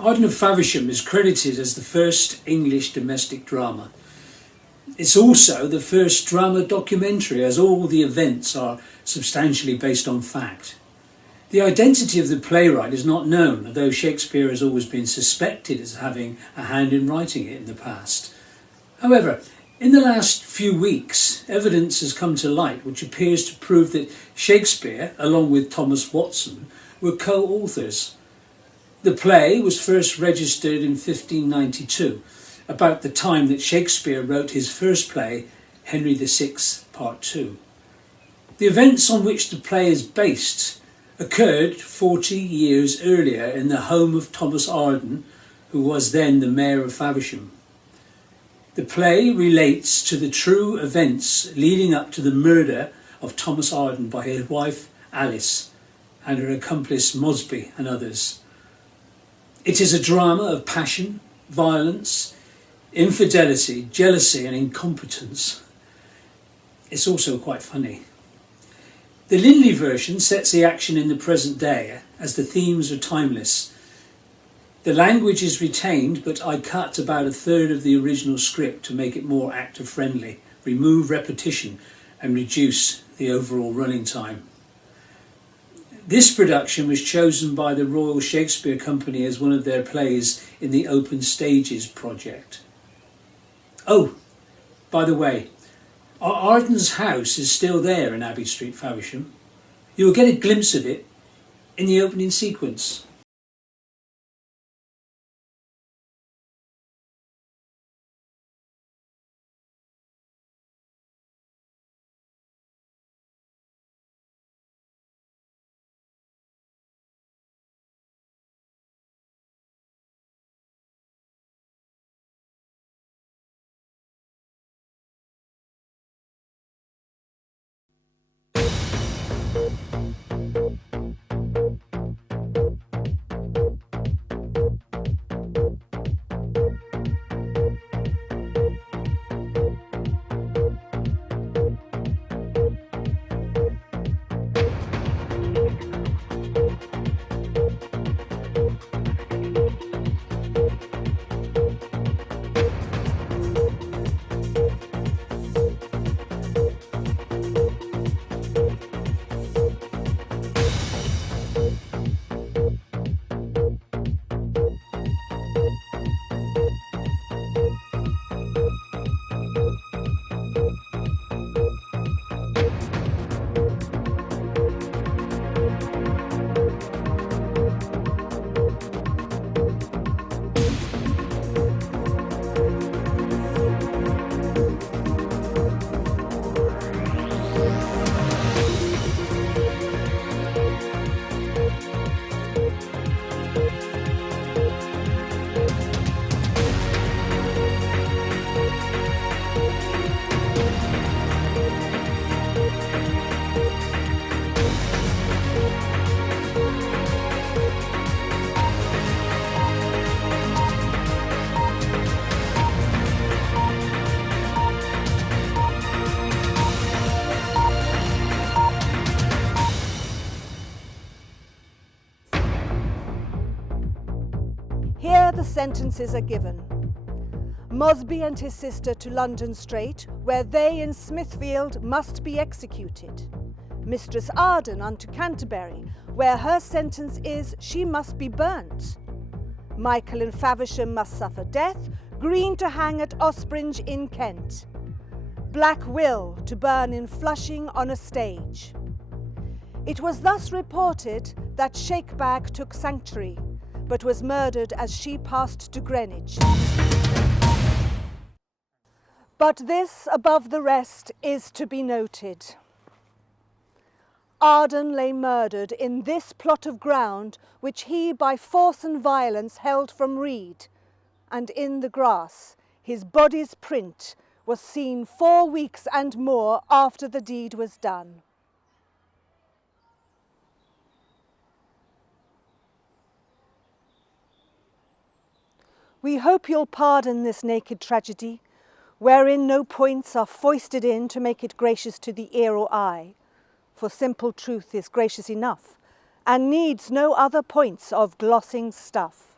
Arden of Faversham is credited as the first English domestic drama. It's also the first drama documentary, as all the events are substantially based on fact. The identity of the playwright is not known, although Shakespeare has always been suspected as having a hand in writing it in the past. However, in the last few weeks, evidence has come to light which appears to prove that Shakespeare, along with Thomas Watson, were co-authors. The play was first registered in 1592, about the time that Shakespeare wrote his first play, Henry VI, Part 2. The events on which the play is based occurred 40 years earlier in the home of Thomas Arden, who was then the Mayor of Faversham. The play relates to the true events leading up to the murder of Thomas Arden by his wife Alice and her accomplice Mosby and others. It is a drama of passion, violence, infidelity, jealousy and incompetence. It's also quite funny. The Lindley version sets the action in the present day, as the themes are timeless. The language is retained, but I cut about a third of the original script to make it more actor-friendly, remove repetition and reduce the overall running time. This production was chosen by the Royal Shakespeare Company as one of their plays in the Open Stages project. Oh, by the way, Arden's house is still there in Abbey Street, Faversham. You will get a glimpse of it in the opening sequence. Here the sentences are given. Mosby and his sister to London straight, where they in Smithfield must be executed. Mistress Arden unto Canterbury, where her sentence is she must be burnt. Michael in Faversham must suffer death, Green to hang at Ospringe in Kent. Black Will to burn in Flushing on a stage. It was thus reported that Shakebag took sanctuary, but was murdered as she passed to Greenwich. But this, above the rest, is to be noted. Arden lay murdered in this plot of ground, which he by force and violence held from reed, and in the grass his body's print was seen 4 weeks and more after the deed was done. We hope you'll pardon this naked tragedy, wherein no points are foisted in to make it gracious to the ear or eye, for simple truth is gracious enough, and needs no other points of glossing stuff.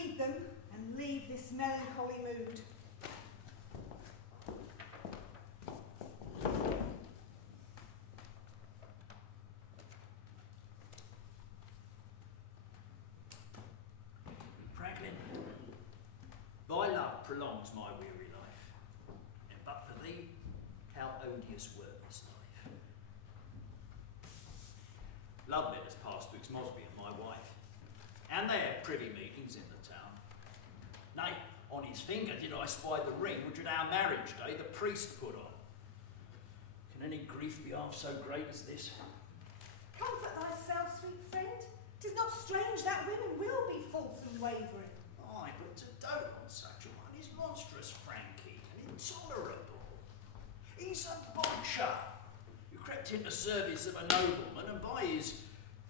read them and leave this melancholy mood. Franklin, thy love prolongs my weary life, and but for thee, how odious were this life. Love letters pass twixt Mosby and my wife, and they have privy meetings in the town. Nay, on his finger did I spy the ring which at our marriage day the priest put on. Can any grief be half so great as this? Comfort thyself, sweet friend. 'Tis not strange that women will be false and wavering. Aye, but to dote on such a one is monstrous, Frankie, and intolerable. He's a botcher who crept into service of a nobleman and by his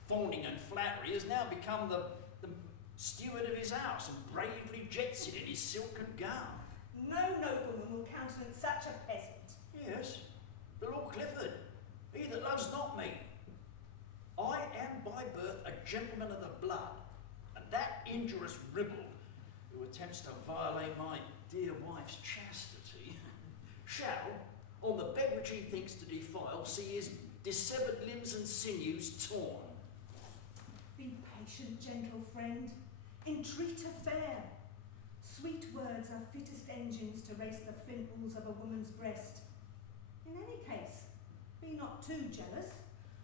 fawning and flattery has now become the steward of his house and bravely jets it in his silken gown. No nobleman will countenance such a peasant. Yes, the Lord Clifford, he that loves not me. I am by birth a gentleman of the blood, and that injurious ribald who attempts to violate my dear wife's chastity shall, on the bed which he thinks to defile, see his dissevered limbs and sinews torn. Be patient, gentle friend. Entreat her fair. Sweet words are fittest engines to race the flint walls of a woman's breast. In any case, be not too jealous,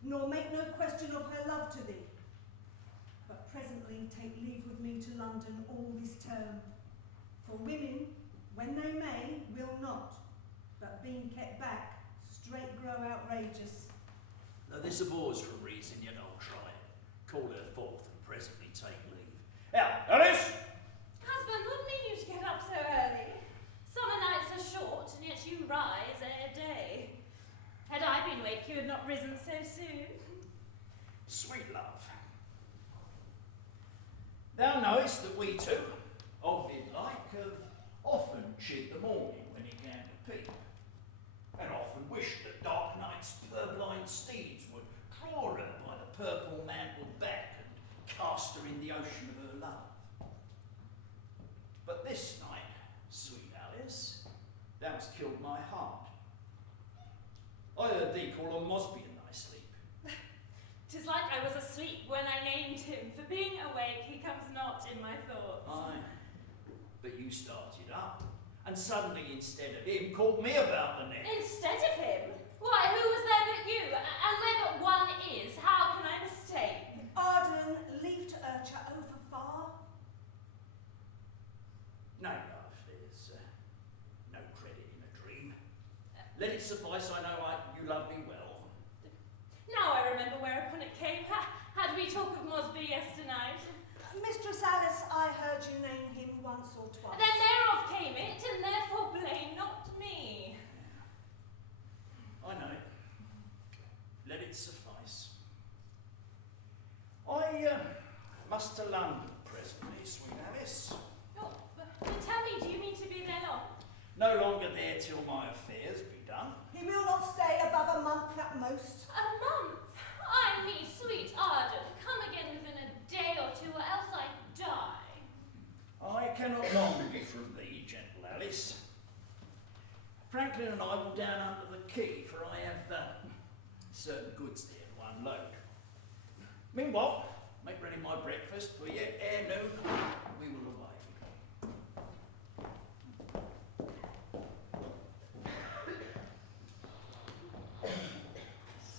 nor make no question of her love to thee. But presently take leave with me to London all this term. For women, when they may, will not, but being kept back, straight grow outrageous. Though this abhors for reason, yet I'll try it. Call her forth and presently take leave. Now, Alice! Husband, wouldn't mean you to get up so early. Summer nights are short, and yet you rise ere day. Had I been awake, you had not risen so soon. Sweet love, thou knowest that we two, of it like, have often chid the morning when he came to peep, and often wished that dark night's purblind steeds would draw her by the purple mantled back and cast her in the ocean of her love. But this night, sweet Alice, thou hast killed my heart. I heard thee call on Mosby in thy sleep. 'Tis like I was asleep when I named him, for being awake he comes not in my thoughts. Aye, but you started up, and suddenly instead of him called me about the neck. Instead of him? Why, who was there but you? And where but one is, how can I mistake? Arden, leave to urge her over far. No, love, there's no credit in a dream. Let it suffice, I know you love me well. Now I remember whereupon it came. Had we talk of Mosby yesternight? Mistress Alice, I heard you name him once or twice. Then thereof came it, and therefore blame not me. I know. Let it suffice. I must to London presently, sweet Alice. Oh, but tell me, do you mean to be there long? No longer there till my affairs be done. He will not stay above a month at most. A month? Ay me, sweet Arden, come again within a day or two, or else I die. I cannot long be from thee, gentle Alice. Franklin and I will down under the quay, for I have certain goods there to unload. Meanwhile, make ready my breakfast, for yet ere noon we will away.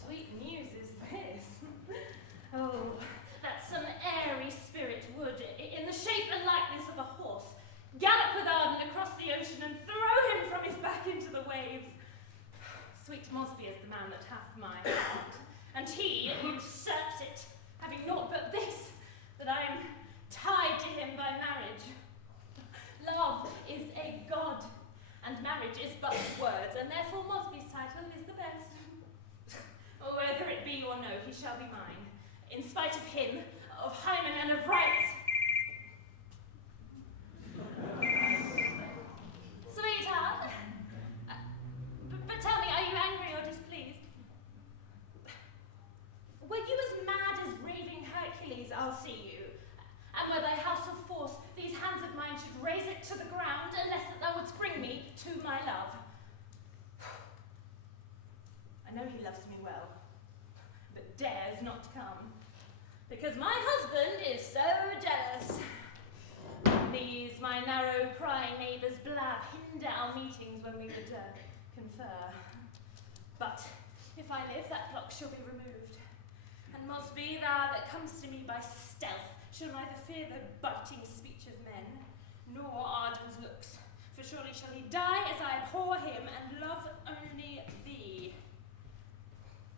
Sweet news is this. Oh, that some airy spirit would, in the shape and likeness of a horse, gallop with Arden across the ocean and throw him from his back into the waves. Sweet Mosby is the man that hath my heart, and he usurps it, having naught but this, that I am tied to him by marriage. Love is a god, and marriage is but words, and therefore Mosby's title is the best. Whether it be or no, he shall be mine, in spite of him, of Hymen, and of rights. Sweetheart, but tell me, are you angry or displeased? Were you as mad as raving Hercules, I'll see you, and were thy house of force these because my husband is so jealous. These, my narrow, prying neighbours, blab hinder our meetings when we would confer. But if I live, that block shall be removed. And Mosby, thou that comes to me by stealth, shall neither fear the biting speech of men, nor Arden's looks. For surely shall he die as I abhor him and love only thee.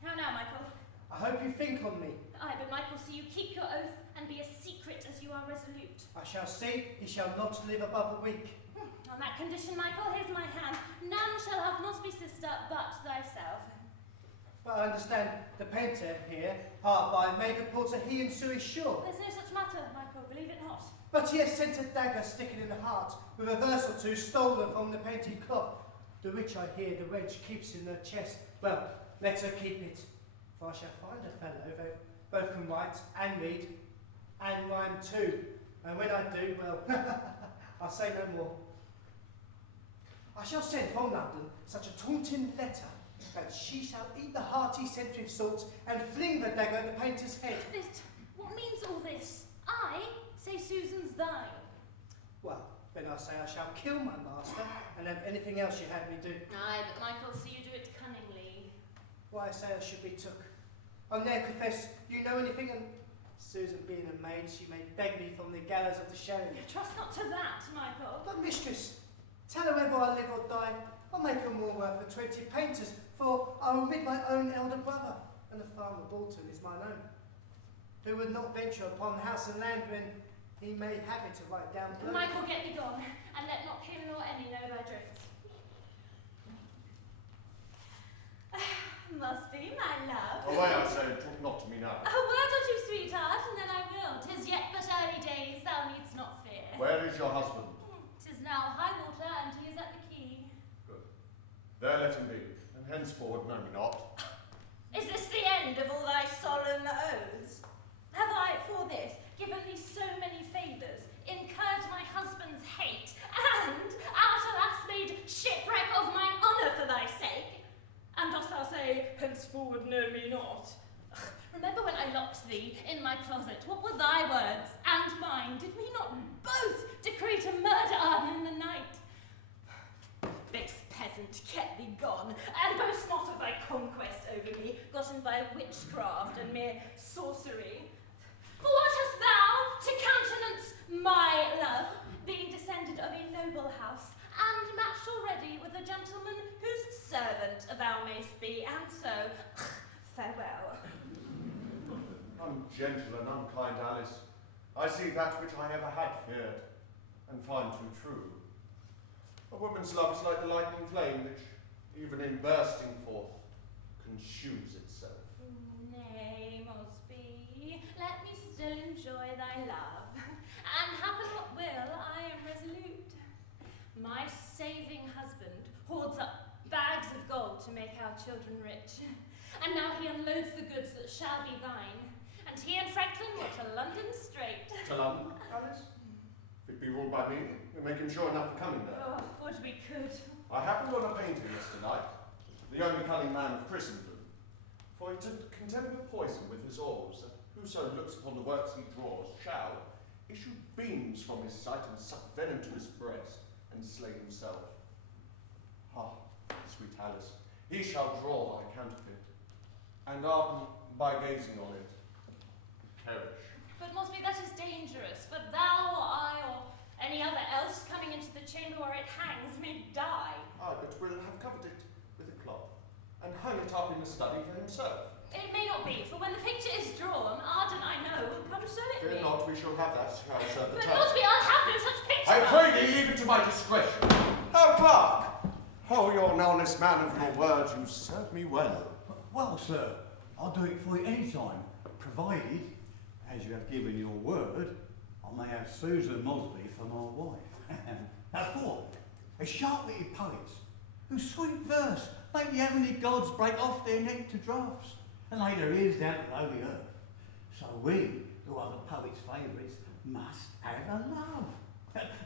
How now, Michael? I hope you think on me. Aye, but Michael, see you keep your oath and be as secret as you are resolute. I shall see he shall not live above a week. On that condition, Michael, here's my hand. None shall have Mosby's sister but thyself. But I understand the painter here, hard by, made reports that he and Sue is sure. There's no such matter, Michael, believe it not. But he has sent a dagger sticking in the heart, with a verse or two stolen from the painted cloth, the which I hear the wench keeps in her chest. Well, let her keep it, for I shall find a fellow who both can write and read, and rhyme too. And when I do, well, I'll say no more. I shall send from London such a taunting letter that she shall eat the heart he sent with salt and fling the dagger at the painter's head. What means all this? I say Susan's thine. Well, then I say I shall kill my master and have anything else you had me do. Aye, but Michael, see you do it cunningly. Why I say I should be took. On there confess you know anything, and Susan being a maid, she may beg me from the gallows of the shame. Trust not to that, Michael. But mistress, tell her whether I live or die, I'll make her more worth for 20 painters, for I will rid my own elder brother, and the farmer Bolton is mine own, who would not venture upon house and land when he may have it to write down below. Michael, get thee gone, and let not him nor any know thy drifts. Must be, my love. Away, I say, talk not to me now. A word or two, sweetheart, and then I will. 'Tis yet but early days, thou needst not fear. Where is your husband? 'Tis now high water, and he is at the quay. Good. There let him be, and henceforward know me not. Is this the end of all thy solemn oaths? Have I, for this, given thee so many favours, incurred my husband's hate, and out alas made shipwreck of mine honour for thy sake? And dost thou say, henceforward know me not? Remember when I locked thee in my closet, what were thy words and mine? Did we not both decree to murder Arden in the night? Base peasant, get thee gone, and boast not of thy conquest over me, gotten by witchcraft and mere sorcery. For what hast thou to countenance my love, being descended of a noble house, and matched already with a gentleman whose servant thou mayst be, and so, farewell. Ungentle and unkind Alice, I see that which I ever had feared, and find too true. A woman's love is like the lightning flame, which, even in bursting forth, consumes itself. Nay, Mosby, let me still enjoy thy love, and happen what will, I am resolute. My saving husband hoards up bags of gold to make our children rich, and now he unloads the goods that shall be thine, and he and Franklin were to London straight. To London, Alice? If it be ruled by me, we'll make him sure enough of coming there. Oh, would we could. I happened on a painter yesternight, the only cunning man of Christendom, for he took contempt of poison with his oars, that whoso looks upon the works he draws shall issue beams from his sight and suck venom to his breast, and slay himself. Ah, sweet Alice, he shall draw thy counterfeit, and Arden, by gazing on it, perish. But Mosby, that is dangerous, for thou or I or any other else coming into the chamber where it hangs may die. Ah, but we'll have covered it with a cloth, and hang it up in the study for himself. It may not be, for when the picture is drawn, Arden, I know, will come show it Fear me. not, we shall have that, shall serve the But time. Mosby, I'll have no such picture. I pray thee, leave it to my discretion. How, clerk? Oh, you're an honest man of your word, you serve me well. Well, sir, I'll do it for you any time, provided, as you have given your word, I may have Susan Mosby for my wife. That's four. A sharp-witted poets whose sweet verse make the heavenly gods break off their neck to draughts and lay their ears down to lowly earth. So we, who are the poet's favourites, must have a love.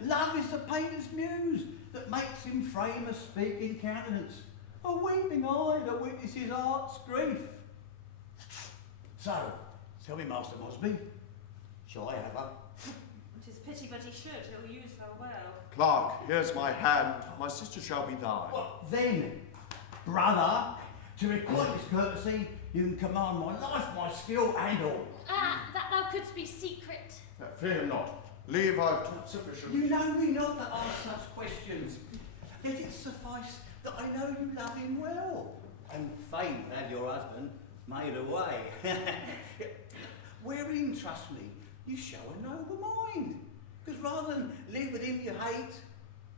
Love is the painter's muse that makes him frame a speaking countenance, a weeping eye that witnesses art's grief. So, Tell me, Master Mosby, shall I have her? 'Tis pity, but he should. He'll use her well. Clerk, here's my hand. My sister shall be thine. What then, brother? To requite this courtesy, you can command my life, my skill, and all. That thou couldst be secret. Fear him not. Leave, I've taught sufficient. You know me not to ask such questions. Let it suffice that I know you love him well, and fain to have your husband made away. Wherein, trust me, you show a noble mind. Because rather than live with him you hate,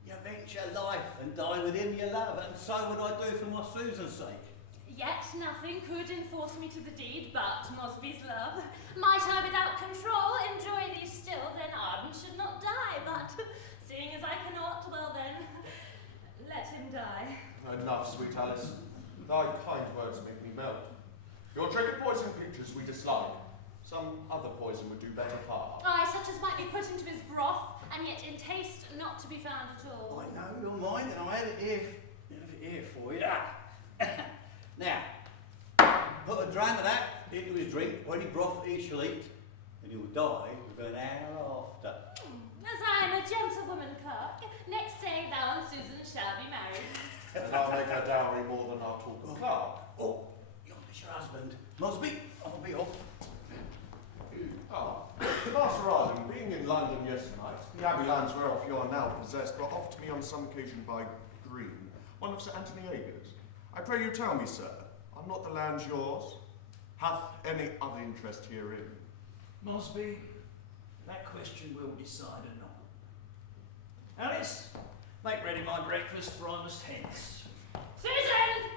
you venture life and die with him you love, and so would I do for my Susan's sake. Yet nothing could enforce me to the deed but Mosby's love. Might I without control enjoy thee still, then Arden should not die, but seeing as I cannot, well then, let him die. Enough, sweet Alice. Thy kind words make me melt. Your trick at poison pictures we dislike. Some other poison would do better far. Aye, such as might be put into his broth, and yet in taste not to be found at all. I know your mind, and I have it here for you. Now, put a dram of that into his drink, or any broth he shall eat, and he'll die within an hour after. As I am a gentlewoman, clerk, next day thou and Susan shall be married. And I'll make her dowry more than our talk of clerk. Oh, yonder's your husband. Mosby, I'll be off. Master Arden, being in London yesternight, the abbey lands whereof you are now possessed were offered to me on some occasion by Green, one of Sir Anthony Ager's. I pray you tell me, sir, are not the lands yours? Hath any other interest herein? Mosby, that question will decide anon. Alice, make ready my breakfast, for I must hence. Susan!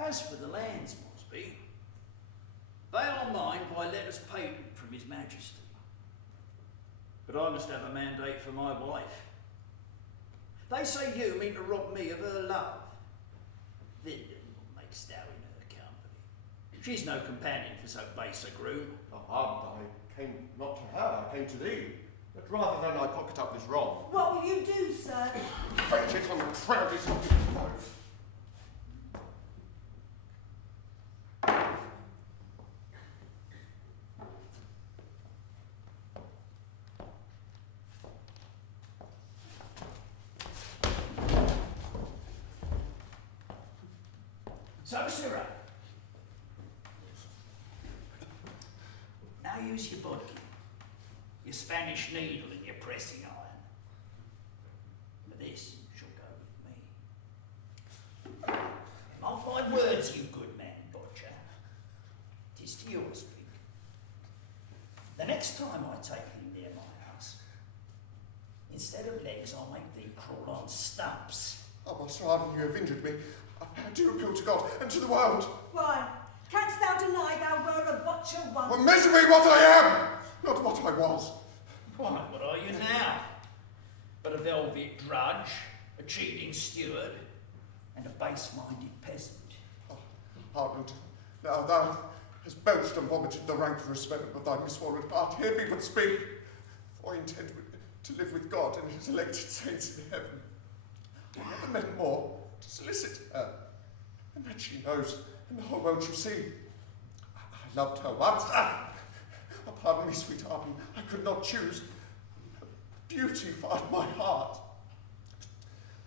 As for the lands, Mosby, they are mine by letters patent from His Majesty. But I must have a mandate for my wife. They say you mean to rob me of her love. Then makest thou in her company. She's no companion for so base a groom. I came not to her, I came to thee. But rather than I pocket up this wrong, What will you do, sir? fetch it on the proudest of his life. So, Sirrah, now use your body, your Spanish needle and your pressing iron. But this shall go with me. Mark my words, you good man, Bodger. 'Tis to you I speak. The next time I take thee near my house, instead of legs, I'll make thee crawl on stumps. Oh, Master Arden, you have injured me. I do appeal to God and to the world. Why, canst thou deny thou were a butcher once? Well, measure me what I am, not what I was. Why, what are you now? But a velvet drudge, a cheating steward, and a base-minded peasant. Arden, now thou hast belched and vomited the rancorous venom of thy misformed heart. Hear me but speak, for I intend to live with God and his elected saints in heaven. I never meant more to solicit her, and that she knows, and the whole world shall see. I loved her once. Oh, pardon me, sweet Arden, I could not choose. Beauty fired my heart.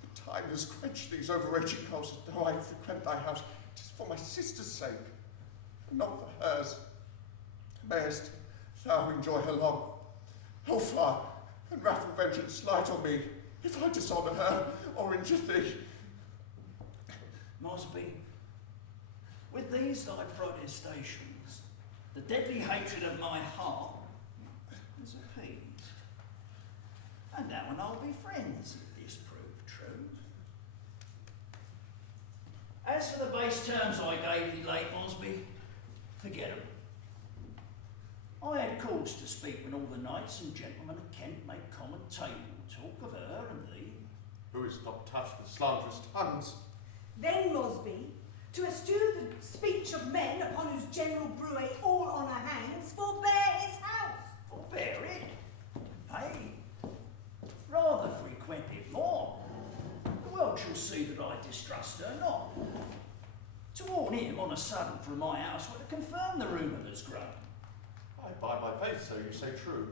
But time has quenched these overraging pulses, though I frequent thy house. It is for my sister's sake, and not for hers. Mayest thou enjoy her long. O fire and wrath and vengeance light on me, if I dishonour her or injure thee. Mosby, with these thy protestations, the deadly hatred of my heart is appeased. And now and I'll be friends if this prove true. As for the base terms I gave thee late, Mosby, forget 'em. I had cause to speak when all the knights and gentlemen of Kent made common table talk of her and thee. Who is not touched with slanderous tongues? Then, Mosby, to eschew the speech of men upon whose general brewer all honour hangs, forbear his house. Forbear it? Nay, rather frequent it more. The world shall see that I on a sudden from my house were to confirm the rumour that's grown. I by my faith, so you say true.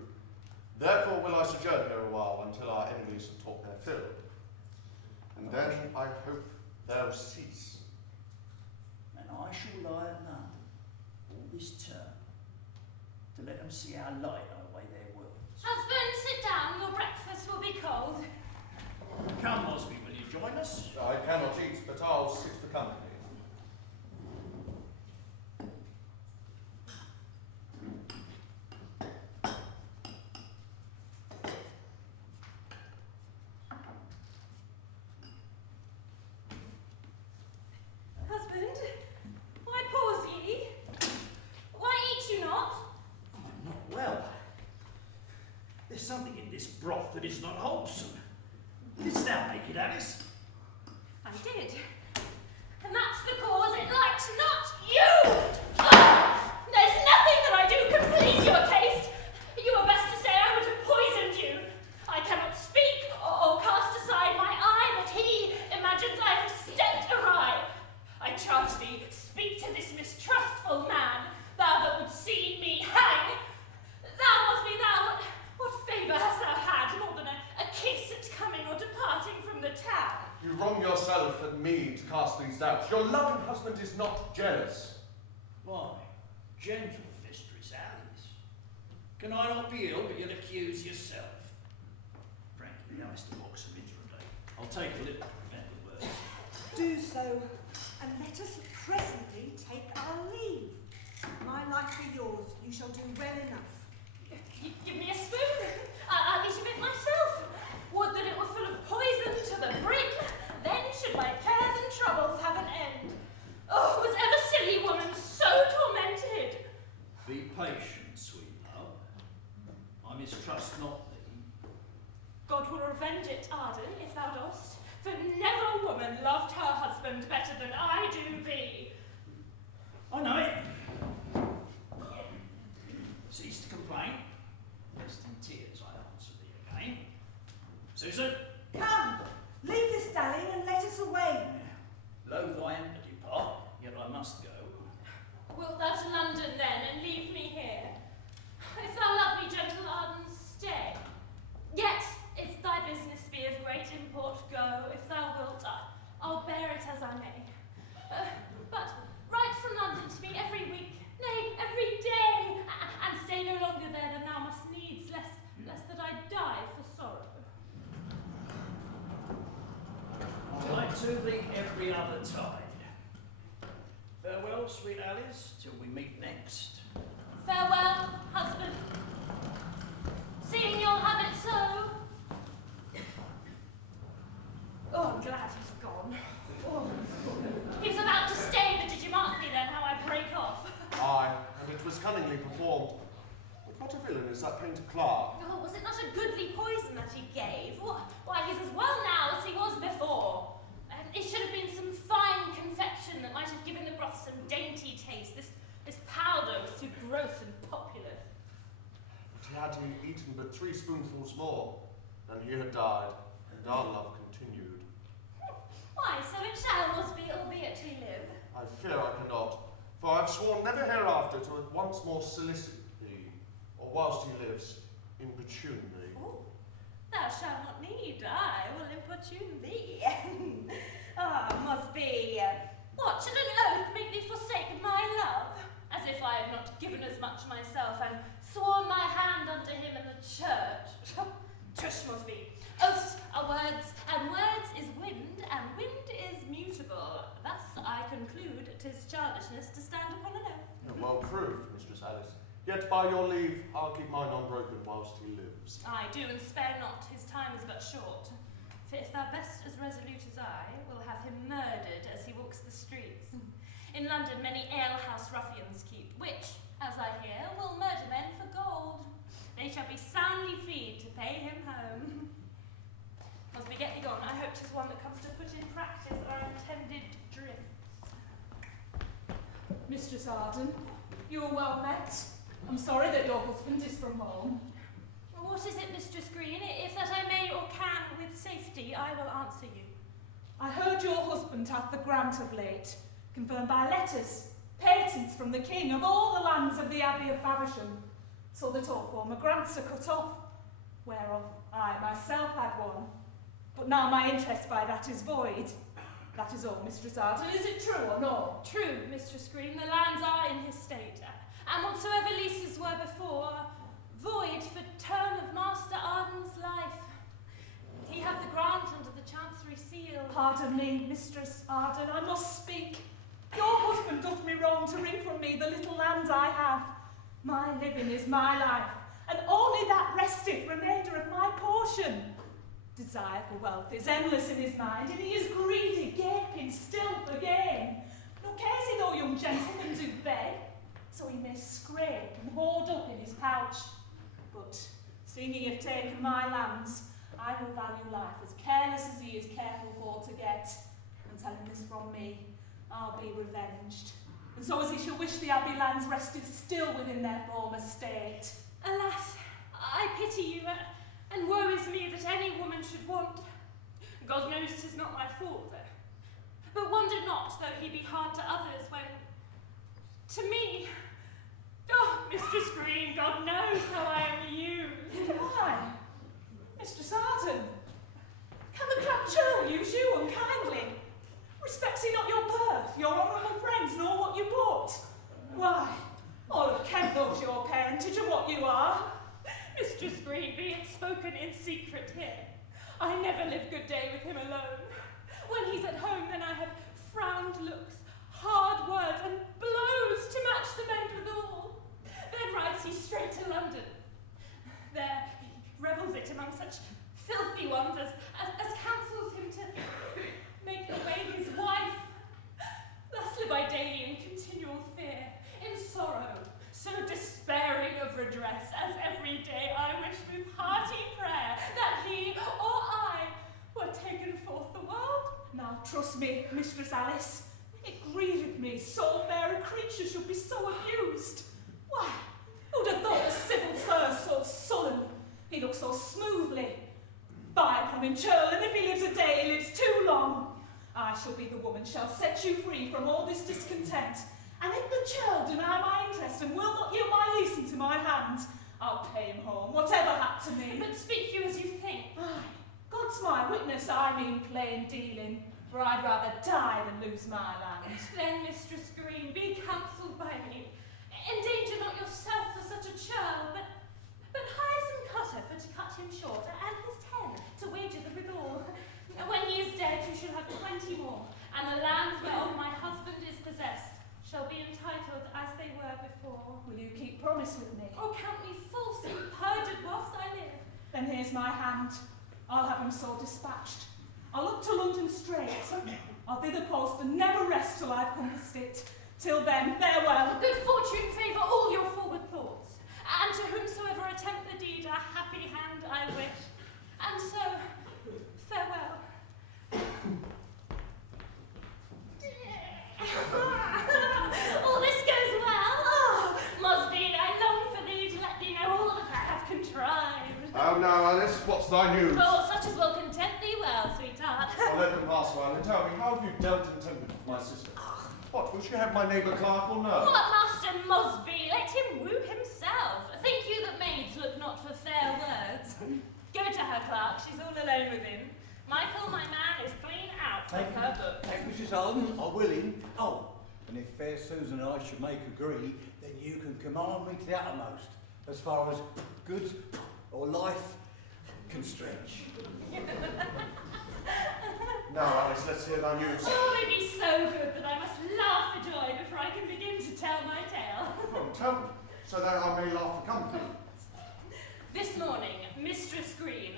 Therefore will I sojourn here a while until our enemies have talked their fill. And then I hope they'll cease. And I shall lie at London all this term to let them see how light I weigh their words. Husband, sit down. Your breakfast will be cold. Come, Mosby, will you join us? I cannot eat, but I'll sit for company. Husband, why pause ye? Why eat you not? I'm not well. There's something in this broth that is not wholesome. Didst thou make it, Alice? I did. And that's the cause it likes not you! Ah! There's nothing that I do can please your taste. You were best to say I would have poisoned you. I cannot speak or cast aside my eye, but he imagines I have stepped awry. I charge thee, speak to this mistrustful man, thou that would see me hang. Thou must be thou. What favour hast thou had more than a kiss at coming or departing from the town? You wrong yourself and me to cast these doubts. Your loving husband is not jealous. Why, gentle Mistress Alice, can I not be ill but you'll accuse yourself? Frankly, I must walk some day. I'll take a little to prevent the worst. Do so, and let us presently take our leave. My life be yours, you shall do well enough. Give me a spoon. I'll eat of it myself. Would that it were full of poison to the brim. Then should my cares and troubles have an end. Oh, was ever silly woman so tormented? Be patient, sweet love. I mistrust not thee. God will revenge it, Arden, if thou dost. For never woman loved her husband better than I do thee. I know it. Cease to complain. Rest in tears, I answer thee again. Susan, Come, leave this dallying and let us away. loath I am to depart, yet I must go. Wilt thou to London then, and leave me here? If thou love me, gentle Arden, stay. Yet, if thy business be of great import, go. If thou wilt, I'll bear it as I may. But write from London to me every week, nay, every day, and stay no longer there than thou must needs, lest that I die for sorrow. I'll write to thee every other tide. Farewell, sweet Alice, till we meet next. Farewell, husband. Seeing you'll have it so. Oh, I'm glad he's gone. Oh. He was about to stay, but did you mark me then how I break off? Aye, and it was cunningly performed. But what a villain is that painter Clark? Oh, was it not a goodly poison that he gave? Why, he's as well now as he was before. It should have been some fine confection that might have given the broth some dainty taste. This powder was too gross and populous. But had he eaten but 3 spoonfuls more, then he had died, and our love continued. Why, so it shall, Mosby, albeit we live. I fear I cannot, for I have sworn never hereafter to once more solicit thee, or whilst he lives, importune thee. Oh, thou shalt not need, I will importune thee. Mosby, what, should an oath make thee forsake my love? As if I had not given as much myself, and sworn my hand unto him in the church. Tush, Mosby, oaths are words, and words is wind, and wind is mutable. Thus I conclude 'tis childishness to stand upon an oath. Well proved, Mistress Alice. Yet by your leave, I'll keep mine unbroken whilst he lives. I do, and spare not, his time is but short. For if thou best as resolute as I, will have him murdered as he walks the streets. In London many alehouse ruffians keep, which, as I hear, will murder men for gold. They shall be soundly feed to pay him home. Must we get thee gone? I hope 'tis one that comes to put in practice our intended drifts. Mistress Arden, you are well met. I'm sorry that your husband is from home. What is it, Mistress Green? If that I may or can with safety, I will answer you. I heard your husband hath the grant of late, confirmed by letters, patents from the king of all the lands of the Abbey of Faversham, so that all former grants are cut off, whereof I myself had one. But now my interest by that is void. That is all, Mistress Arden. Is it true or no? True, Mistress Green, the lands are in his state, and whatsoever leases were before, void for term of Master Arden's life. He hath the grant under the Chancery seal. Pardon me, Mistress Arden, I must speak. Your husband doth me wrong to wring from me the little lands I have. My living is my life, and only that resteth remainder of my portion. Desire for wealth is endless in his mind, and he is greedy, gaping still for gain. Nor cares he though young gentlemen do beg, so he may scrape and hoard up in his pouch. But, seeing he have taken my lands, I will value life as careless as he is careful for to get, and tell him this from me, I'll be revenged. And so as he shall wish the Abbey lands rested still within their former state. Alas, I pity you, and woe is me that any woman should want. God knows 'tis not my fault, but wonder not, though he be hard to others, when, to me, oh, Mistress Green, God knows how I am used. Why, Mistress Arden, can the cracked churl use you unkindly? Respects he not your birth, your honourable friends, nor what you bought? Why, all of Kent knows your parentage and what you are. Mistress Green, be it spoken in secret here, I never live good day with him alone. When he's at home, then I have frowned looks, hard words, and blows to match the men withal. Then rides he straight to London. There he revels it among such filthy ones as counsels him to make away his wife. Thus live I daily in continual fear, in sorrow, so despairing of redress, as every day I wish with hearty prayer that he or I were taken forth the world. Now trust me, Mistress Alice, it grieveth me so fair a creature should be so abused. Why, who'd have thought a civil sir so sullen? He looks so smoothly. Buy upon him, churl, and if he lives a day, he lives too long. I shall be the woman shall set you free from all this discontent. And if the churl deny my interest and will not yield my lease into my hand, I'll pay him home, whatever hap to me. But speak you as you think. Aye, God's my witness, I mean plain dealing, for I'd rather die than lose my land. Then, Mistress Green, be counselled by me. Endanger not yourself for such a churl, but hire some cutter for to cut him short, and his 10 to wager the withal. When he is dead, you shall have 20 more, and the lands whereof my husband is possessed shall be entitled as they were before. Will you keep promise with me? Or count me false and perjured whilst I live? Then here's my hand. I'll have him so dispatched. I'll look to London straight. I'll thither post and never rest till I've compassed it. Till then, farewell. Good fortune favour all your forward thoughts, and to whomsoever attempt the deed a happy hand I wish. And so, farewell. All this goes well. Oh, Mosby, I long for thee to let thee know all that I have contrived. Oh, now, Alice, what's thy news? Oh, such as will content thee well, sweetheart. I'll let them pass while and tell me, how have you dealt and tempered with my sister? What, will she have my neighbour clerk or no? What, Master Mosby? Let him woo himself. Think you that maids look not for fair words? Give it to her, clerk. She's all alone with him. Michael, my man, is clean out of her book. Thank Mrs. Arden, are willing. Oh, and if fair Susan and I should make agree, then you can command me to the uttermost, as far as goods or life can stretch. Now, Alice, let's hear thy news. Oh, it be so good that I must laugh for joy before I can begin to tell my tale. Well, tell me, so that I may laugh for company. This morning, Mistress Green,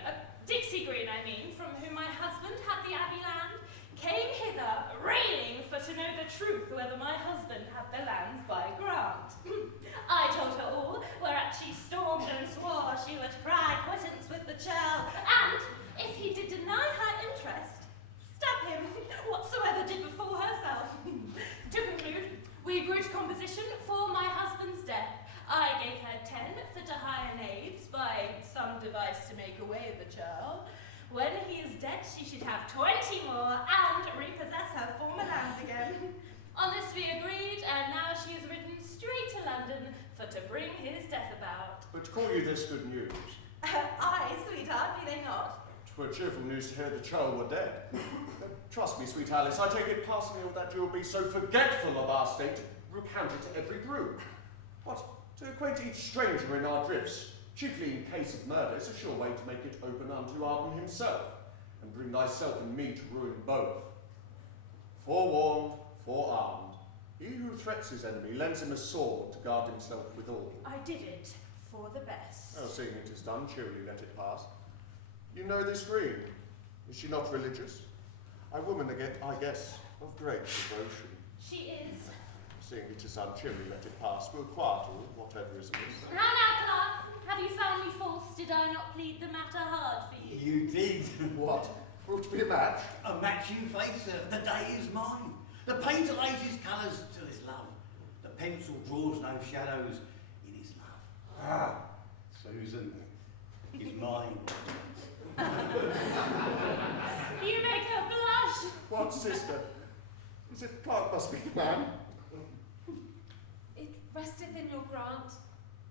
Dixie Green, I mean, from whom my husband had the Abbey land, came hither, railing for to know the truth whether my husband had the lands by grant. I told her all, whereat she stormed and swore she would cry quittance with the churl, and, if he did deny her interest, stab him, whatsoever did befall herself. To conclude, we grew to composition for my husband's death. I gave her 10 for to hire knaves by some device to make away the churl. When he is dead, she should have 20 more and repossess her former lands again. On this we agreed, and now she is ridden straight to London for to bring his death about. But to call you this good news, Aye, sweetheart, be they not? 'twere cheerful news to hear the child were dead. Trust me, sweet Alice, I take it personally that you'll be so forgetful of our state, recount it to every brew. What, to acquaint each stranger in our drifts, chiefly in case of murder, is a sure way to make it open unto Arden himself, and bring thyself and me to ruin both. Forewarned, forearmed. He who threats his enemy lends him a sword to guard himself withal. I did it for the best. Oh, seeing it is done, cheerily let it pass. You know this green. Is she not religious? A woman, I guess, of great devotion. She is. Seeing it is done, cheerily let it pass. We'll quiet all, whatever is amiss. Now, Clark, have you found me false? Did I not plead the matter hard for you? You did. What? Will it be a match? A match you face, sir. The day is mine. The painter lays his colours to his love. The pencil draws no shadows in his love. Ah, Susan is mine. You make her blush. What, sister? Is it Clark must be the man? It resteth in your grant.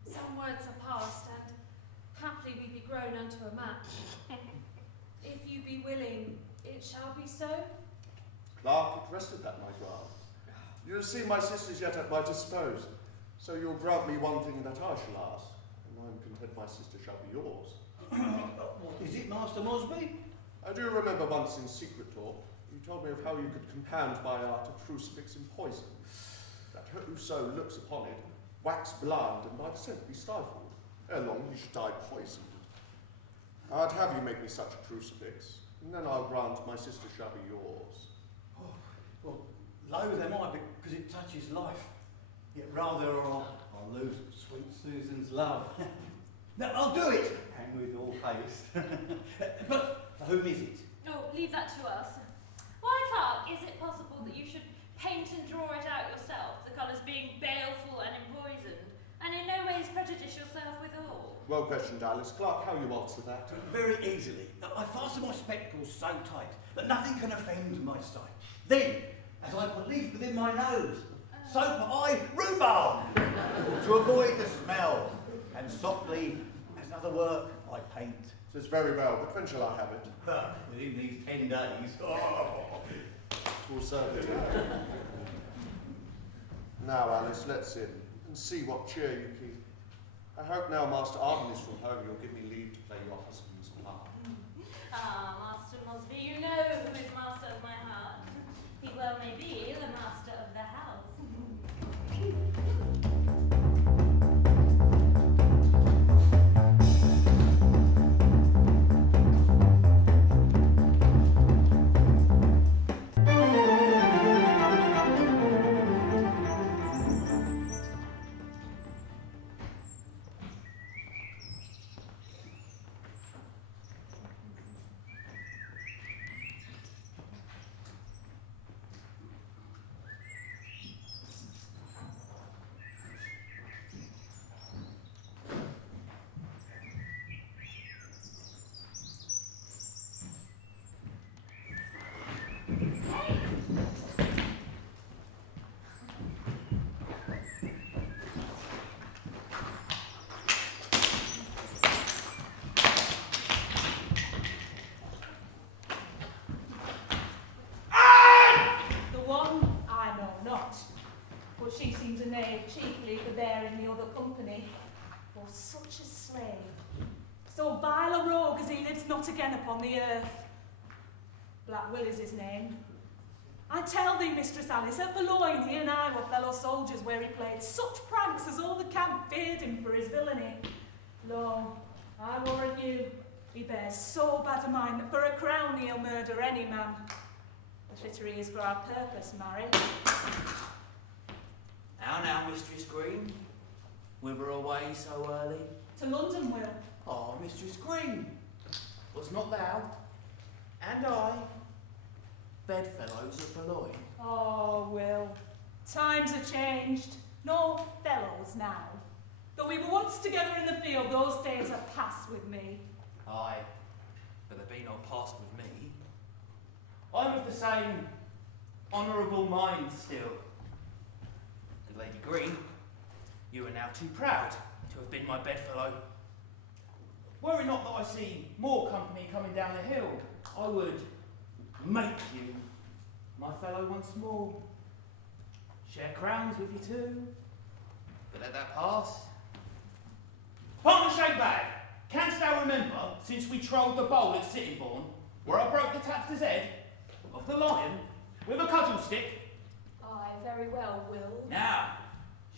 Some words are past, and haply we be grown unto a match. If you be willing, it shall be so. Clark, it rested at my grant. You have seen my sisters yet at my dispose, so you'll grant me one thing that I shall ask, and I am content my sister shall be yours. What is it, Master Mosby? I do remember once in secret talk, you told me of how you could compound by art a crucifix in poison, that whoso looks upon it wax blind and by the scent be stifled. Ere long he should die poisoned. I'd have you make me such a crucifix, and then I'll grant my sister shall be yours. Oh, well, loath am I because it touches life. Yet rather I'll lose sweet Susan's love. No, I'll do it, and with all haste. But for whom is it? Oh, leave that to us. Why, Clark, is it possible that you should paint and draw it out yourself, the colours being baleful and empoisoned, and in no ways prejudice yourself withal? Well questioned, Alice. Clark, how you answer that? Very easily. I fasten my spectacles so tight that nothing can offend my sight. Then, as I put leaf within my nose, so put I rhubarb to avoid the smell, and softly, as another work, I paint. 'Tis very well, but when shall I have it? Within these 10 days. Oh. 'Twill serve it. Now, Alice, let's in, and see what cheer you keep. I hope now Master Arden is from home, you'll give me leave to play your husband's part. Ah, Master Mosby, you know who is master of my heart. He well may be the master of the house. She seems a knave chiefly for bearing the other company, for such a slave, so vile a rogue as he lives not again upon the earth. Black Will is his name. I tell thee, Mistress Alice, at Boulogne he and I were fellow soldiers where he played such pranks as all the camp feared him for his villainy. Lo, I warrant you, he bears so bad a mind that for a crown he'll murder any man. The fitter he is for our purpose, marry. How now, Mistress Green? Whither away so early? To London, Will. Ah, Mistress Green, was not thou, and I, bedfellows at Boulogne? Oh, Will, times are changed. No fellows now. Though we were once together in the field, those days are past with me. Aye, but they be not past with me. I'm of the same honourable mind still. Lady Green, you are now too proud to have been my bedfellow. Were it not that I see more company coming down the hill, I would make you my fellow once more. Share crowns with you too, but let that pass. Partner Shakebag, canst thou remember, since we trolled the bowl at Sittingbourne, where I broke the tapster's head of the lion with a cudgel stick? Aye, very well, Will. Now,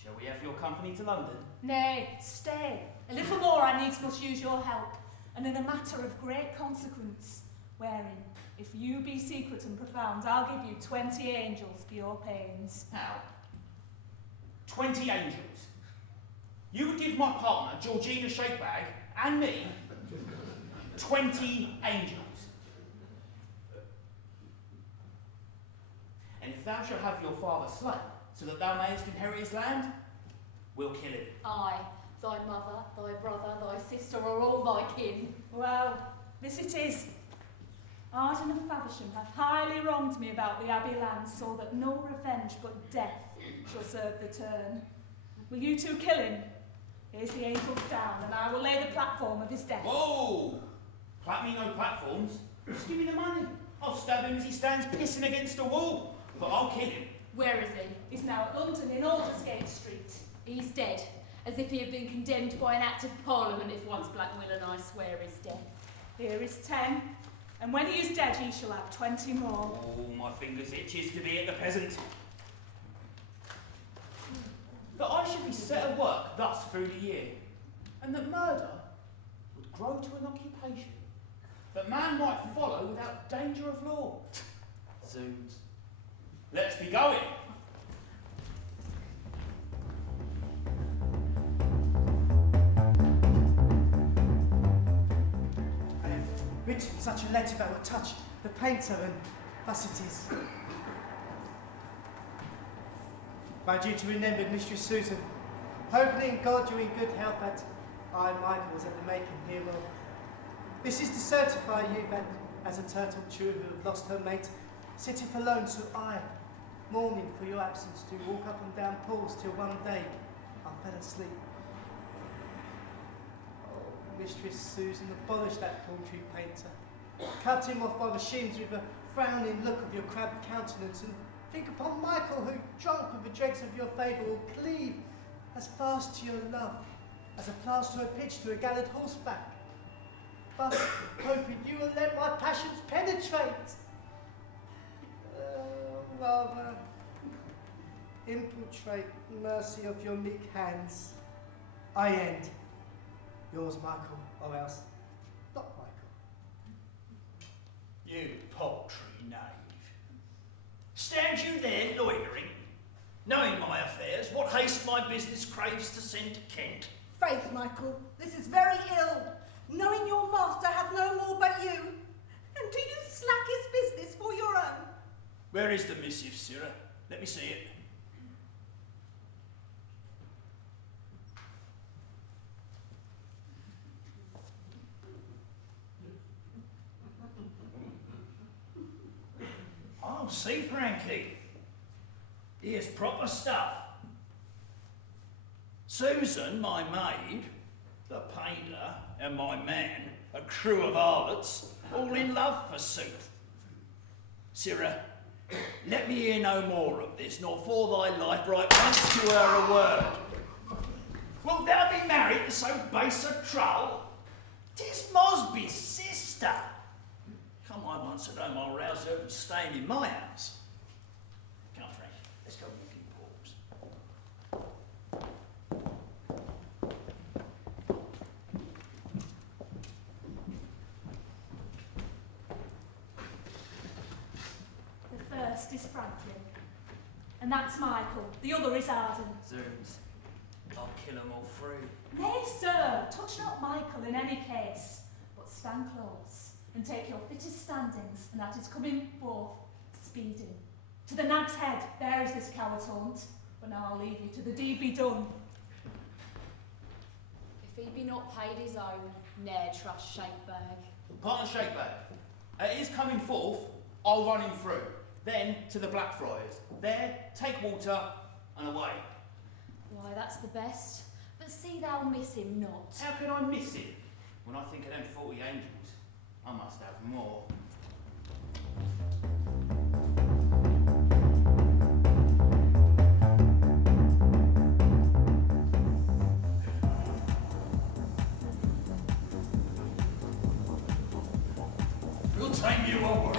shall we have your company to London? Nay, stay. A little more I needs must use your help, and in a matter of great consequence, wherein, if you be secret and profound, I'll give you 20 angels for your pains. How? 20 angels? You would give my partner, Georgina Shakebag, and me 20 angels. And if thou shalt have your father slain, so that thou mayest inherit his land, we'll kill him. Aye, thy mother, thy brother, thy sister are all thy kin. Well, this it is. Arden of Faversham hath highly wronged me about the abbey lands, so that no revenge but death shall serve the turn. Will you two kill him? Here's the angels down, and I will lay the platform of his death. Whoa! Plat me no platforms. Just give me the money. I'll stab him as he stands pissing against a wall. But I'll kill him. Where is he? He's now at London in Aldersgate Street. He's dead, as if he had been condemned by an act of Parliament, if once Black Will and I swear his death. Here is 10, and when he is dead he shall have 20 more. Oh, my fingers itches to be at the peasant. That I should be set at work thus through the year, and that murder would grow to an occupation that man might follow without danger of law. Zoons. Let us be going. I have written such a letter that will touch the painter, and thus it is. My duty remembered, Mistress Susan, hoping in God you're in good health, that I, Michael, was at the making hereof. This is to certify you that, as a turtle true who have lost her mate, sitteth alone, so I, mourning for your absence, do walk up and down pools till one day I fell asleep. Oh, Mistress Susan, abolish that paltry painter. Cut him off by the shins with a frowning look of your crabbed countenance, and think upon Michael, who, drunk with the dregs of your favour, will cleave as fast to your love as a plaster of pitch to a gallant horseback. But hoping you will let my passions penetrate. Rather infiltrate mercy of your meek hands. I end. Yours, Michael, or else not Michael. You paltry knave. Stand you there loitering, knowing my affairs, what haste my business craves to send to Kent. Faith, Michael, this is very ill, knowing your master hath no more but you. And do you slack his business for your own? Where is the missive, sirrah? Let me see it. Oh, see, Frankie. Here's proper stuff. Susan, my maid, the painter, and my man, a crew of harlots, all in love, forsooth. Sirrah, let me hear no more of this, nor for thy life write once to her a word. Wilt thou be married to so base a trull? 'Tis Mosby's sister. Come on once at home, I'll rouse her from staying in my house. Come, Frank, let's go walking pause. The first is Franklin, and that's Michael. The other is Arden. Zoons. I'll kill 'em all three. Nay, sir, touch not Michael in any case, but stand close, and take your fittest standings, and at his coming forth, speed him. To the Nag's Head, there is this coward's haunt, but now I'll leave you to the deed be done. If he be not paid his own, ne'er trust Shakebag. Partner Shakebag, at his coming forth, I'll run him through. Then to the Blackfriars. There, take water and away. Why, that's the best. But see thou miss him not. How can I miss him? When I think of them 40 angels, I must have more. We'll tame you over.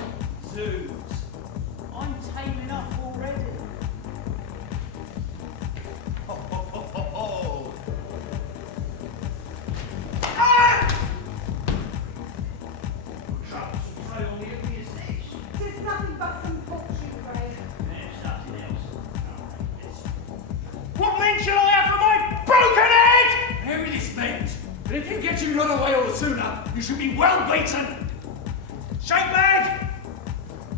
Zoos. I'm tame enough already. Ho, ho, ho, ho, ho. Troubles will throw all the obvious things. Tis nothing but some poultry, Craig. There's nothing else. What men shall I have for my broken head? Harry this meant that if you get you run away all the sooner, you should be well beaten. Shake bag!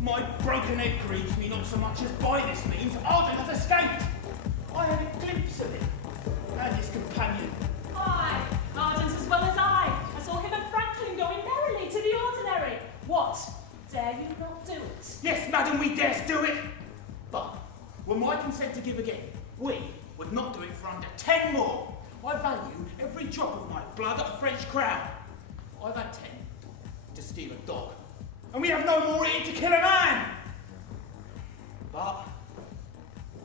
My broken head grieves me not so much as by this means Arden hath escaped. I had a glimpse of him and his companion. Aye, Arden's as well as I saw him and Franklin going merrily to the ordinary. What? Dare you not do it? Yes, madam, we dare do it. But were my consent to give again, we would not do it for under 10 more. I value every drop of my blood at a French crown. I've had 10 to steal a dog, and we have no more in to kill a man. But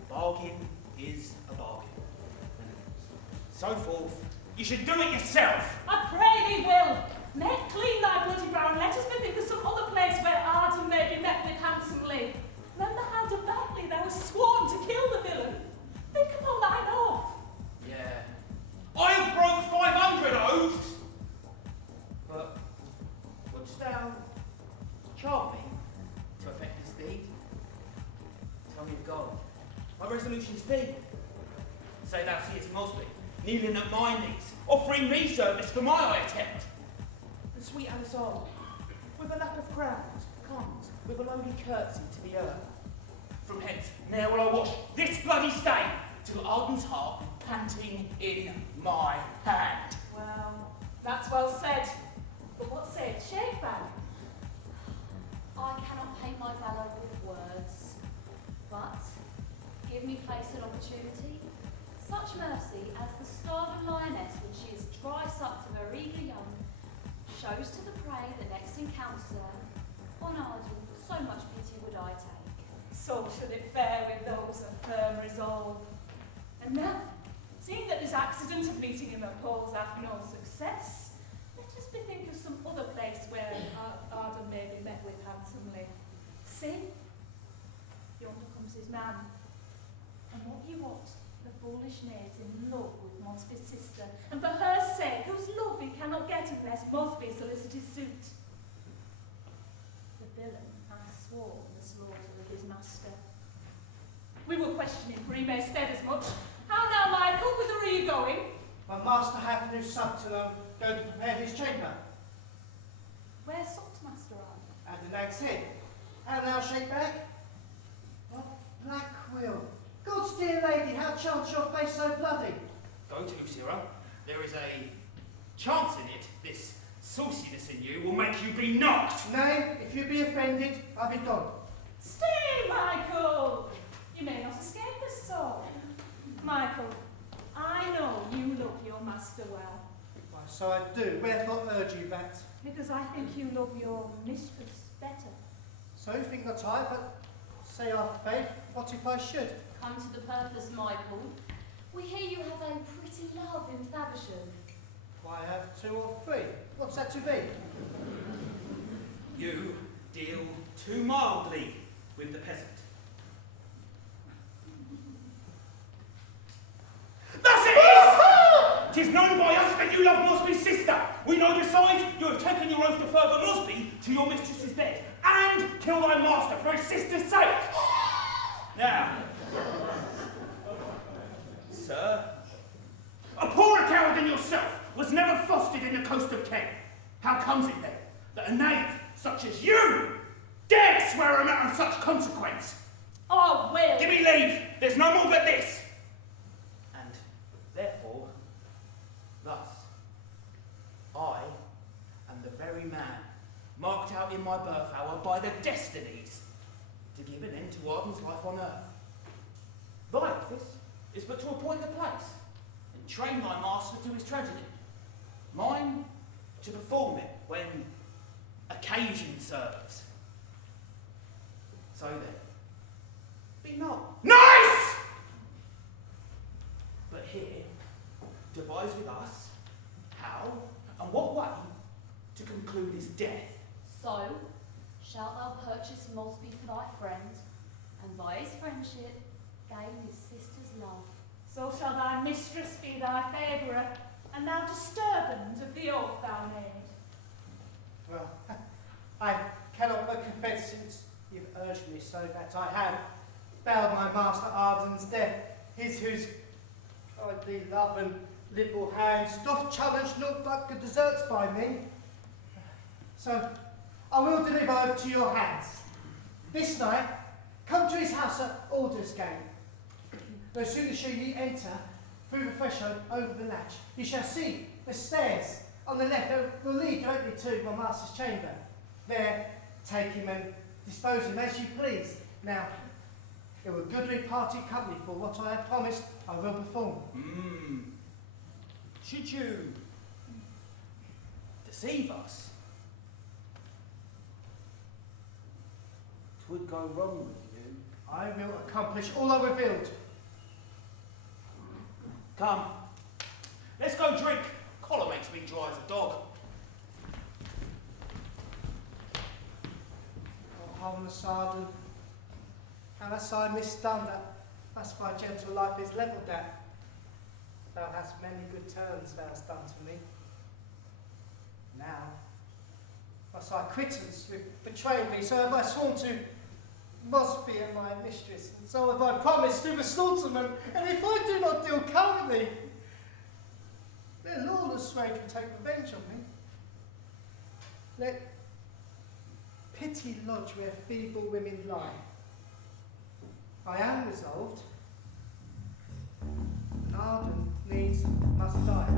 bargain is a bargain. So forth, you should do it yourself. I pray thee, Will. Make clean thy bloody brow and let us bethink of some other place where Arden may be met with handsomely. Remember how devoutly thou wast sworn to kill the villain. Think upon thine oath. Yeah, I have broke 500 oaths. But wouldst thou charm me to effect this deed? Tell me the goal. My resolution's thee. Say thou seest Mosby kneeling at my knees, offering me service for my eye attempt. And sweet Alice Arden, with a lap of crowns, comes with a lowly curtsy to the earth. From hence, now will I wash this bloody stain till Arden's heart be panting in my hand. Well, that's well said. But what saith Shakebag? I cannot paint my valour with words, but give me place and opportunity. Such mercy as the starving lioness when she is dry-sucked of her eager young, shows to the prey that next encounters her. On Arden, so much pity would I take. So shall it fare with those of firm resolve. And now, seeing that this accident of meeting him at Paul's hath no success, let us bethink of some other place where Arden may be met with handsomely. See, yonder comes his man. And what you want, the foolish knave's in love with Mosby's sister, and for her sake, whose love he cannot get unless Mosby solicit his suit. The villain hath sworn the slaughter of his master. We will question him, for he may stead as much. How now, Michael, whither are you going? My master hath new sub to go to prepare his chamber. Where sought Master Arden? And the nag's head. How now, Shakebag? What black will? God's dear lady, how chance your face so bloody? Go to, Sirrah. There is a chance in it. This sauciness in you will make you be knocked. Nay, if you be offended, I'll be gone. Stay, Michael! You may not escape this soul. Michael, I know you love your master well. Why, so I do. Wherefore urge you that? Because I think you love your mistress better. So you think not I, but say our faith, what if I should? Come to the purpose, Michael. We hear you have a pretty love in Faversham. Why, I have 2 or 3. What's that to be? You deal too mildly with the peasant. Thus it is! 'Tis known by us that you love Mosby's sister. We know besides you have taken your oath to further Mosby to your mistress's bed and kill thy master for his sister's sake. Now, sir, a poorer coward than yourself was never fostered in the coast of Kent. How comes it then that a knave such as you dare swear a matter of such consequence? Oh, Will! Give me leave. There's no more but this. And therefore, thus, I am the very man marked out in my birth hour by the destinies to give an end to Arden's life on earth. Thy office is but to appoint the place and train my master to his tragedy. Mine to perform it when occasion serves. So then, be not nice! But here, devise with us how and what way to conclude his death. So shalt thou purchase Mosby for thy friend, and by his friendship gain his sister's love. So shall thy mistress be thy favourer, and thou disturband of the oath thou made. Well, I cannot but confess, since you've urged me so, that I have bailed my master Arden's death, his whose kindly love and liberal hands doth challenge naught but good deserts by me. So I will deliver over to your hands. This night, come to his house at Aldersgate. No sooner shall ye enter through the threshold over the latch, you shall see the stairs on the left that will lead directly to my master's chamber. There, take him and dispose him as you please. Now, it will goodly party company, for what I have promised I will perform. Should you deceive us, 'twould go wrong with you. I will accomplish all I revealed. Come, let's go drink. Collar makes me dry as a dog. Oh, harmless Arden, how hast I misdone that? Thus my gentle life is levelled at. Thou hast many good turns thou hast done to me. Now, must I quittance with betraying thee, so have I sworn to Mosby and my mistress, and so have I promised to the Sultan, and if I do not deal currently, their lawless rage will take revenge on me. Let pity lodge where feeble women lie. I am resolved. Arden needs must die.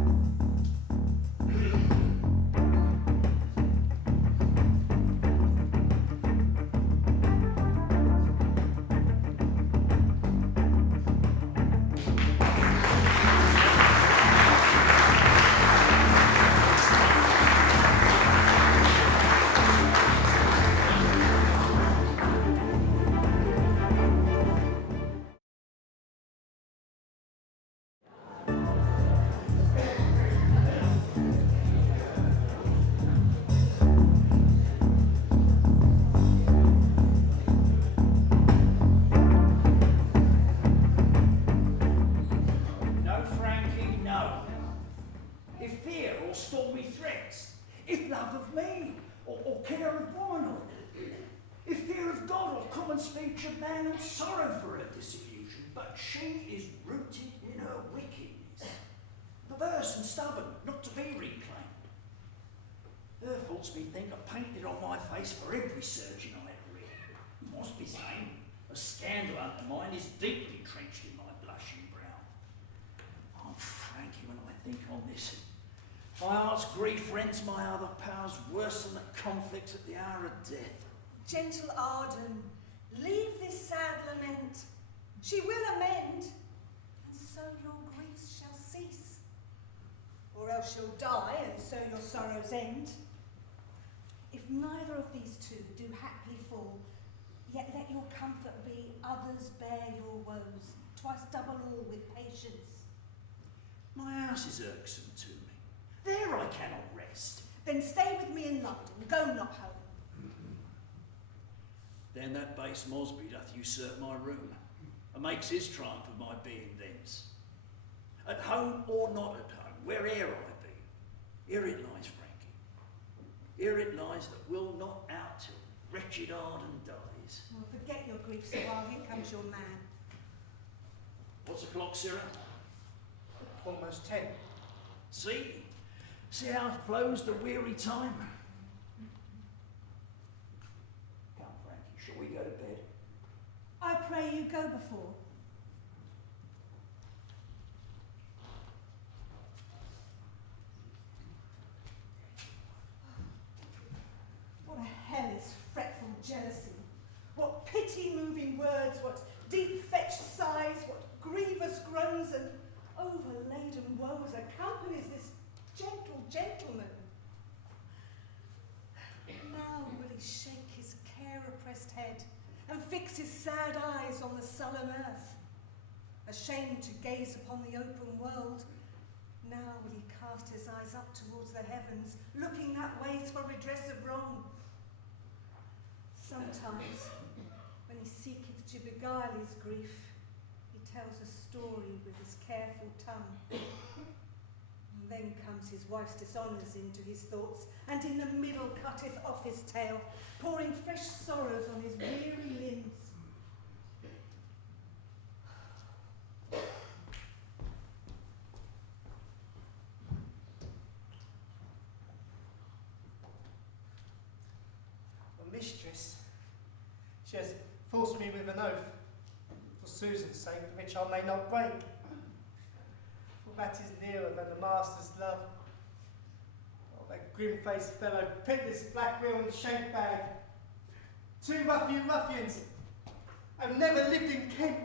Speech of man and sorrow for her disillusion, but she is rooted in her wickedness, perverse and stubborn, not to be reclaimed. Her faults methink are painted on my face for every surgeon I ever read. Mosby's name, a scandal undermined, is deeply trenched in my blushing brow. Oh, Frankie, when I think on this, my heart's grief rends my other powers worse than the conflict at the hour of death. Gentle Arden, leave this sad lament. She will amend, and so your griefs shall cease. Or else you'll die, and so your sorrows end. If neither of these two do haply fall, yet let your comfort be others bear your woes, twice double all with patience. My house is irksome to me. There I cannot rest. Then stay with me in London, go not home. Then that base Mosby doth usurp my room, and makes his triumph of my being thence. At home or not at home, where'er I be, here it lies, Frankie. Here it lies that will not out till wretched Arden dies. Well, forget your griefs a while, here comes your man. What's the clock, Sarah? Almost 10. See how flows the weary time? Shall we go to bed? I pray you go before. What a hellish, fretful jealousy. What pity-moving words, what deep-fetched sighs, what grievous groans solemn earth. Ashamed to gaze upon the open world, now will he cast his eyes up towards the heavens, looking that ways for redress of wrong. Sometimes, when he seeketh to beguile his grief, he tells a story with his careful tongue. And then comes his wife's dishonours into his thoughts, and in the middle cutteth off his tale, pouring fresh sorrows on his weary limbs. The mistress, she has forced me with an oath, for Susan's sake, which I may not break. For that is nearer than the master's love. Oh, that grim-faced fellow, pitless black wheel and shank bag. Two ruffians have never lived in Kent.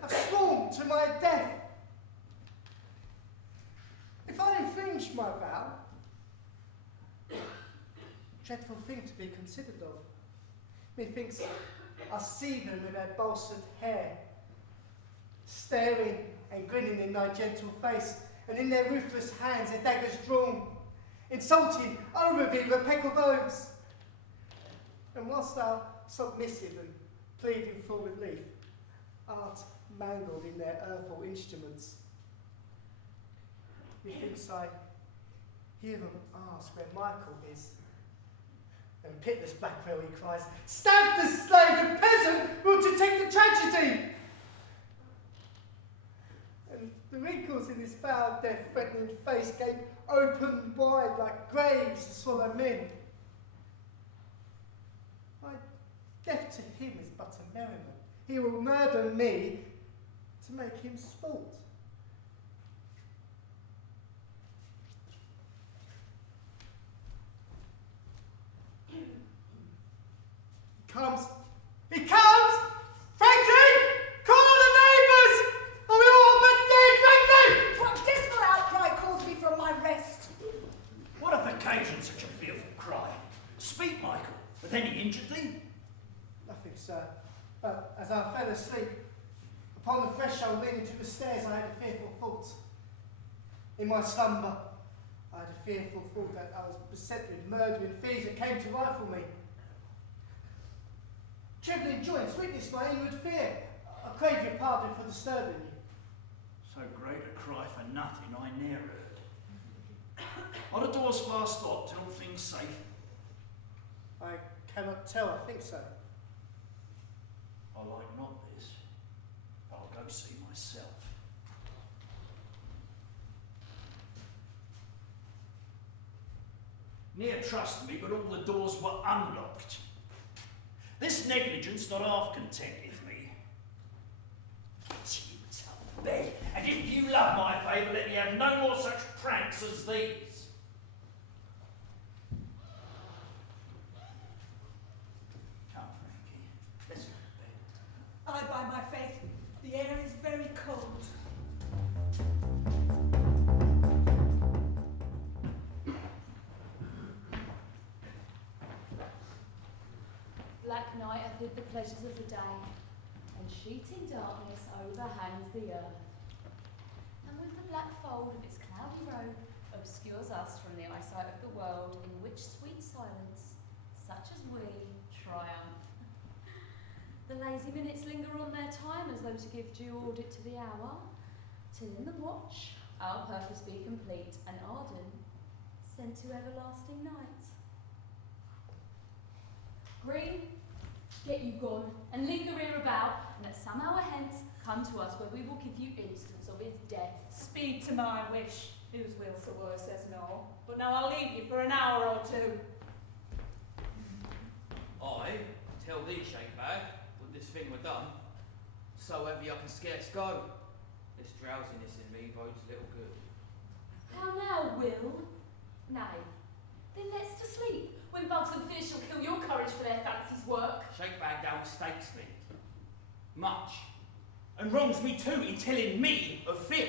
Have sworn to my death. If I infringe my vow, dreadful thing to be considered of. Methinks I see them with their balsed hair, staring and grinning in thy gentle face, and in their ruthless hands their daggers drawn, insulting over thee the peck of oaths. And whilst thou, submissive and pleading for relief, art mangled in their earthly instruments, methinks I hear them ask where Michael is. And pitless Blackwell, he cries, "Stab the slave, the peasant will detect the tragedy!" And the wrinkles in his foul, death-threatening face gape open wide like graves to swallow men. My death to him is but a merriment. He will murder me to make him sport. He comes! Frankie! Call the neighbours! Are we all but dead, Frankie? What dismal outcry calls me from my rest? What hath occasioned such a fearful cry? Speak, Michael. Hath any injured thee? Nothing, sir. But as I fell asleep, upon the threshold leading to the stairs, I had a fearful thought. In my slumber, I had a fearful thought that I was beset with murdering thieves that came to rifle me. Trembling joints witness my inward fear. I crave your pardon for disturbing you. So great a cry for nothing I ne'er heard. Are the doors fast locked and all things safe? I cannot tell, I think so. I like not this. I'll go see myself. Ne'er trust me, but all the doors were unlocked. This negligence not half contenteth me. Get you to bed, and if you love my favour, let me have no more such pranks as these. Come, Frankie, let's go to bed. I, by my faith, the air is very cold. Black night hath hid the pleasures of the day, and sheeting darkness overhangs the earth. And with the black fold of its cloudy robe obscures us from the eyesight of the world, in which sweet silence, such as we, triumph. The lazy minutes linger on their time as though to give due audit to the hour, till in the watch our purpose be complete, and Arden sent to everlasting night. Green, get you gone, and linger here about, and at some hour hence come to us, where we will give you instance of his death. Speed to my wish, whose will Sir Were says no. But now I'll leave you for an hour or two. I tell thee, Shakebag, when this thing were done, so heavy I can scarce go. This drowsiness in me bodes little good. How now, Will? Nay, then let's to sleep, when bugs and fears shall kill your courage for their fancy's work. Shakebag, thou mistakes me. Much. And wrongs me too in telling me of fear.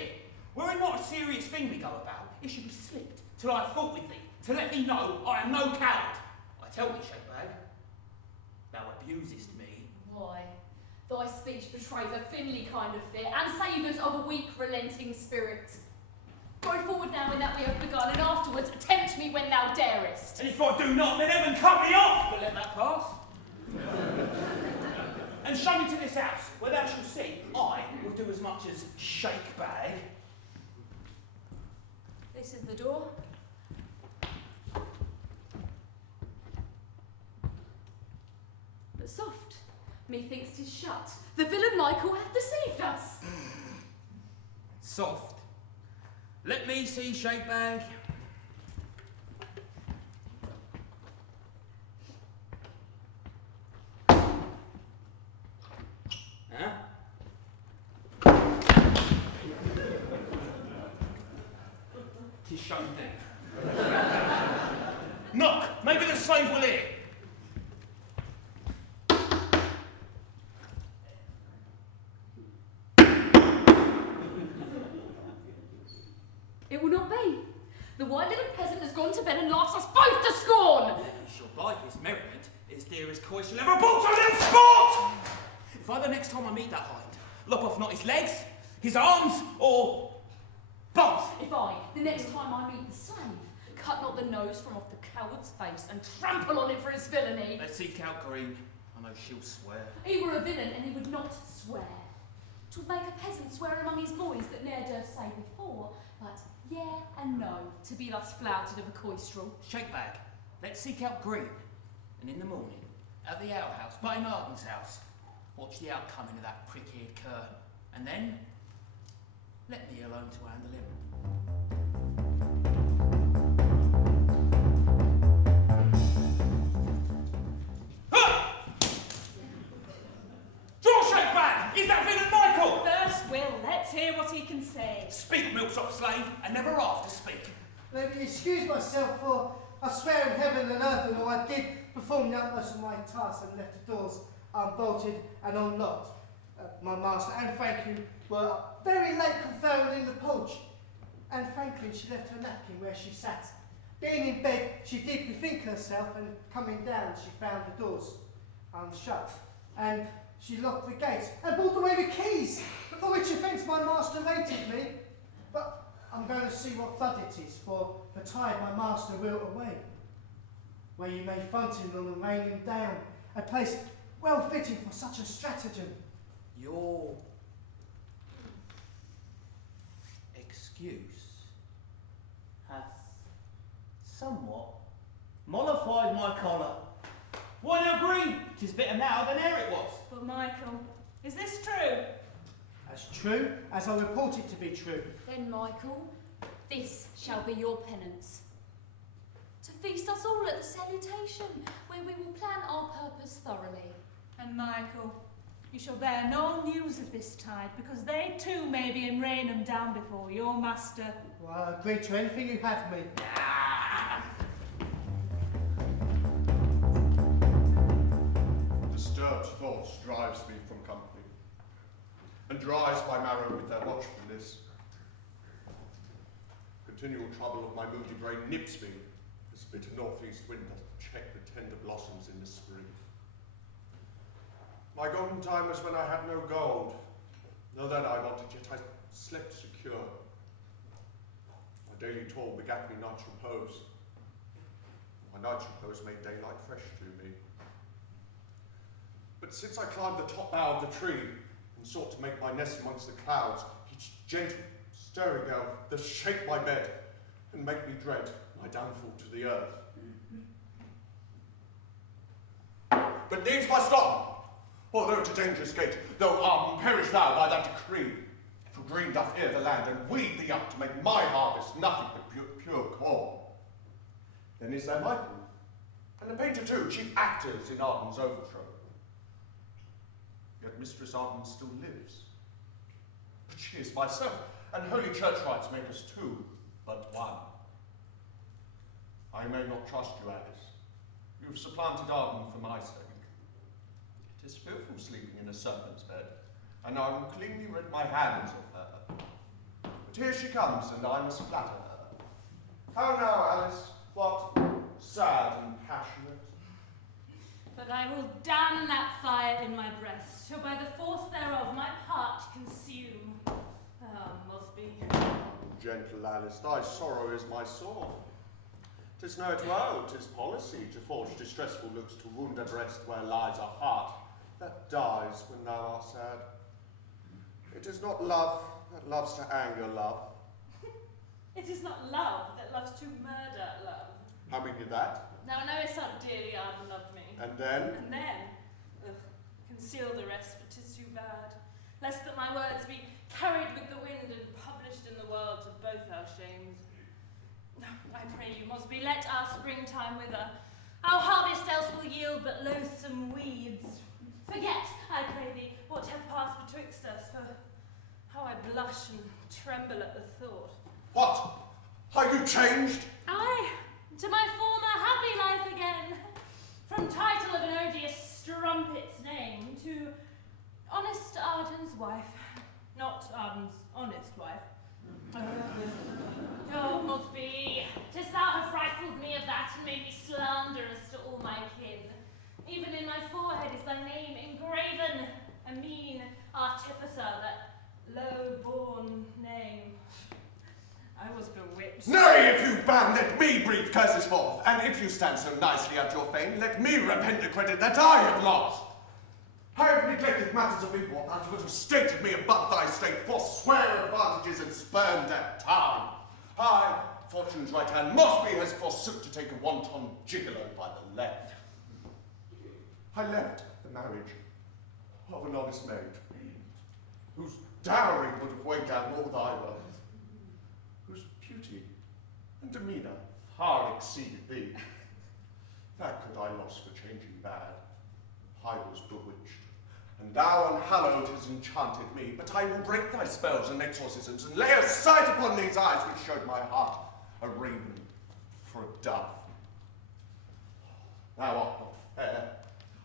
Were it not a serious thing we go about, it should be slipped till I fought with thee, to let thee know I am no coward. I tell thee, Shakebag, thou abusest me. Why, Thy speech betrays a thinly kind of fear, and savours of a weak, relenting spirit. Go forward now in that we have begun, and afterwards tempt me when thou darest. And if I do not, then heaven cut me off! But let that pass. And show me to this house, where thou shalt see I will do as much as shake bag. This is the door. But soft, methinks 'tis shut. The villain Michael hath deceived us. Soft. Let me see shake bag. Huh? Tis shown deep. Knock! Maybe the slave will hear. It will not be. The white-livered peasant has gone to bed and laughs us both to scorn. He shall buy his merriment, as dear as coy shall ever bought on in sport! If I the next time I meet that hind, lop off not his legs, his arms, or both. If I, the next time I meet the slave, cut not the nose from off the coward's face and trample on it for his villainy. Let's seek out Green. I know she'll swear. He were a villain and he would not swear. 'Twould make a peasant swear among his boys that ne'er durst say before, but yeah and no, to be thus flouted of a coistrel. Shake bag. Let's seek out Green. And in the morning, at the alehouse, by Arden's house, watch the outcoming of that prick-eared cur. And then, let me alone to handle him. Draw shake bag! Is that villain Michael? First, Will, let's hear what he can say. Speak, milksop slave, and never after speak. Let me excuse myself, for I swear in heaven and earth, and all I did perform the utmost of my task and left the doors unbolted and unlocked. My master and Franklin were very late conferring in the porch, and Franklin, she left her napkin where she sat. Being in bed, she did bethink herself, and coming down, she found the doors unshut, and she locked the gates and brought away the keys, for which offence my master rated me. But I'm going to see what flood it is, for the tide my master will away, where you may front him on and rain him down, a place well fitting for such a stratagem. Your excuse hath somewhat mollified my choler. Why now, Green? 'Tis better now than ere it was. But Michael, is this true? As true as I report it to be true. Then, Michael, this shall be your penance. To feast us all at the salutation, where we will plan our purpose thoroughly. And Michael, you shall bear no news of this tide, because they too may be in Rainham down before your master. Well, I agree to anything you have me. Disturbed thoughts drives me from company, and dries my marrow with their watchfulness. Continual trouble of my moody brain nips me, as bitter northeast wind doth check the tender blossoms in the spring. My golden time was when I had no gold, though then I wanted, yet I slept secure. My daily toil begat me night's repose. My night's repose made daylight fresh to me. But since I climbed the top bough of the tree and sought to make my nest amongst the clouds, each gentle, stirring gale does shake my bed and make me dread my downfall to the earth. But needs must stop, although to dangerous gate, though perish thou by that decree. For green doth ear the land and weed thee up to make my harvest nothing but pure corn. Then is there Michael, and the painter too, chief actors in Arden's overthrow. Yet Mistress Arden still lives. But she is myself, and holy church rites make us two, but one. I may not trust you, Alice. You have supplanted Arden for my sake. It is fearful sleeping in a serpent's bed, and I will cleanly rid my hands of her. But here she comes, and I must flatter her. How now, Alice? What sad and passionate? But I will damn that fire in my breast, till by the force thereof my part consume. Ah, Mosby. Gentle Alice, thy sorrow is my sore. 'Tis know it well, 'tis policy to forge distressful looks to wound a breast where lies a heart that dies when thou art sad. It is not love that loves to anger love. It is not love that loves to murder love. How mean you that? Thou knowest how dearly Arden loved me. And then? And then? Ugh, conceal the rest, for 'tis too bad. Lest that my words be carried with the wind and published in the world to both our shames. I pray you, Mosby, let our springtime wither. Our harvest else will yield but loathsome weeds. Forget, I pray thee, what hath passed betwixt us, for how I blush and tremble at the thought. What? Are you changed? Aye, to my former happy life again. From title of an odious strumpet's name to honest Arden's wife. Not Arden's honest wife. Oh, Mosby, 'tis thou hast rifled me of that and made me slanderous to all my kin. Even in my forehead is thy name engraven, a mean artificer, that low-born name. I was bewitched. Nay, if you ban, let me breathe curses forth, and if you stand so nicely at your fame, let me repent the credit that I have lost. I have neglected matters of import that would have stated me above thy state, forswear advantages and spurned at time. I, fortune's right hand, Mosby has forsook to take a wanton gigolo by the left. I left the marriage of an honest maid, whose dowry would have weighed down all thy wealth, whose beauty and demeanour far exceeded thee. That could I lost for changing bad. I was bewitched, and thou unhallowed has enchanted me, but I will break thy spells and exorcisms, and lay a sight upon these eyes which showed my heart a raven for a dove. Thou art not fair,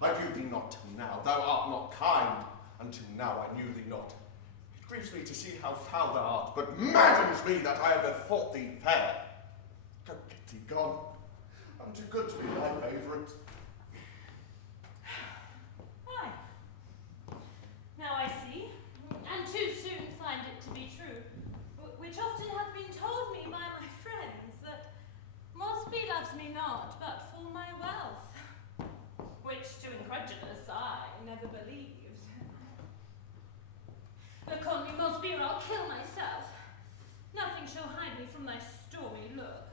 I viewed thee not till now, thou art not kind, until now I knew thee not. It grieves me to see how foul thou art, but maddens me that I ever thought thee fair. Go get thee gone, I'm too good to be thy favourite. Aye. Now I see, and too soon find it to be true, which often hath been told me by my friends, that Mosby loves me not but for my wealth, which to incredulous I never believed. Look on me, Mosby, or I'll kill myself. Nothing shall hide me from thy stormy look.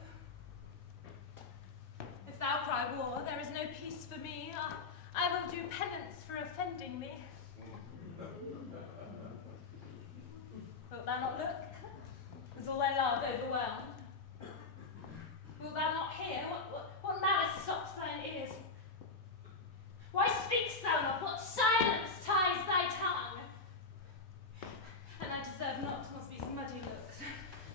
If thou cry war, there is no peace for me. I will do penance for offending me. Wilt thou not look? Is all thy love overwhelmed? Wilt thou not hear? What malice stops thine ears? Why speakst thou not? What silence ties thy tongue? And I deserve not Mosby's muddy looks.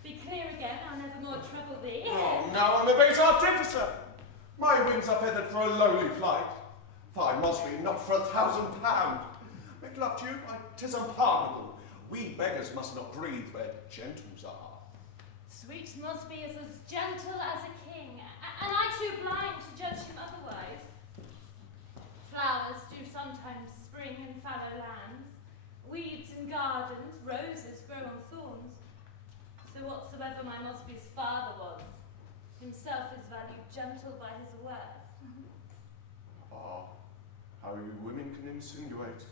Be clear again, I'll never more trouble thee. Oh, now I'm a base artificer. My wings are feathered for a lowly flight. Thine Mosby not for £1,000. Make love to you, 'tis unpardonable. We beggars must not breathe where gentles are. Sweet Mosby is as gentle as a king, and I too blind to judge him otherwise. Flowers do sometimes spring in fallow lands, weeds in gardens, roses grow on thorns. So whatsoever my Mosby's father was, himself is valued gentle by his worth. Ah, how you women can insinuate.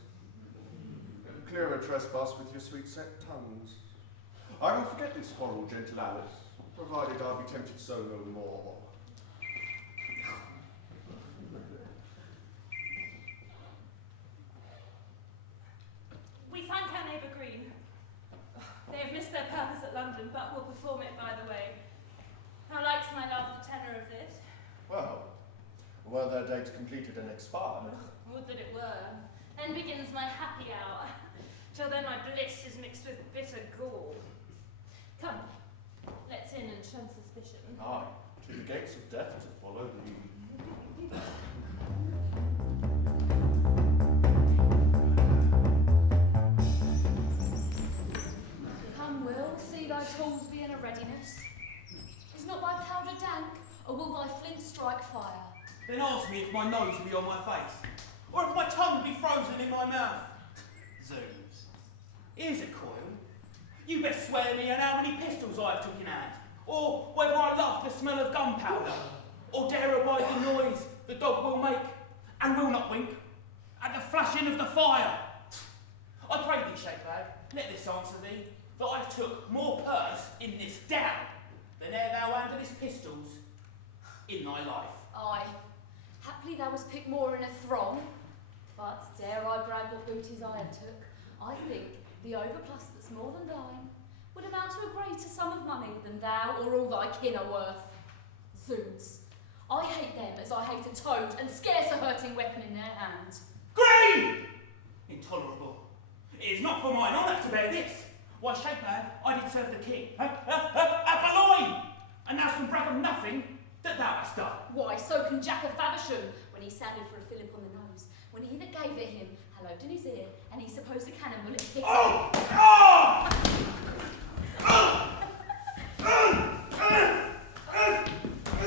Clear a trespass with your sweet set tongues. I will forget this quarrel, gentle Alice, provided I be tempted so no more. We thank our neighbour Green. They have missed their purpose at London, but will perform it by the way. How likes my love the tenor of this? Well, were their date completed and expired? Would that it were. Then begins my happy hour. Till then my bliss is mixed with bitter gall. Come, let's in and shun suspicion. Aye, to the gates of death to follow thee. Come, Will, see thy tools be in a readiness. Is not thy powder dank, or will thy flint strike fire? then ask me if my nose will be on my face, or if my tongue will be frozen in my mouth. Zoos. Here's a coil. You best swear me on how many pistols I have took in hand, or whether I love the smell of gunpowder, or dare abide the noise the dog will make, and will not wink, at the flashing of the fire. I pray thee, Shakebag, let this answer thee, that I took more purse in this down than ere thou handledest pistols in thy life. Aye, haply thou was picked more in a throng, but dare I brag what booties I have took, I think the overplus that's more than thine would amount to a greater sum of money than thou or all thy kin are worth. Zoons, I hate them as I hate a toad and scarce a hurting weapon in their hand. Green! Intolerable. It is not for mine honour to bear this. Why, Shakebag, I did serve the king at Boulogne, and thou can brag of nothing that thou hast done. Why, so can Jack of Faversham, when he sounded for a fillip on the nose, when he that gave it him hallowed in his ear, and he supposed a cannon bullet hit him. Oh! Oh!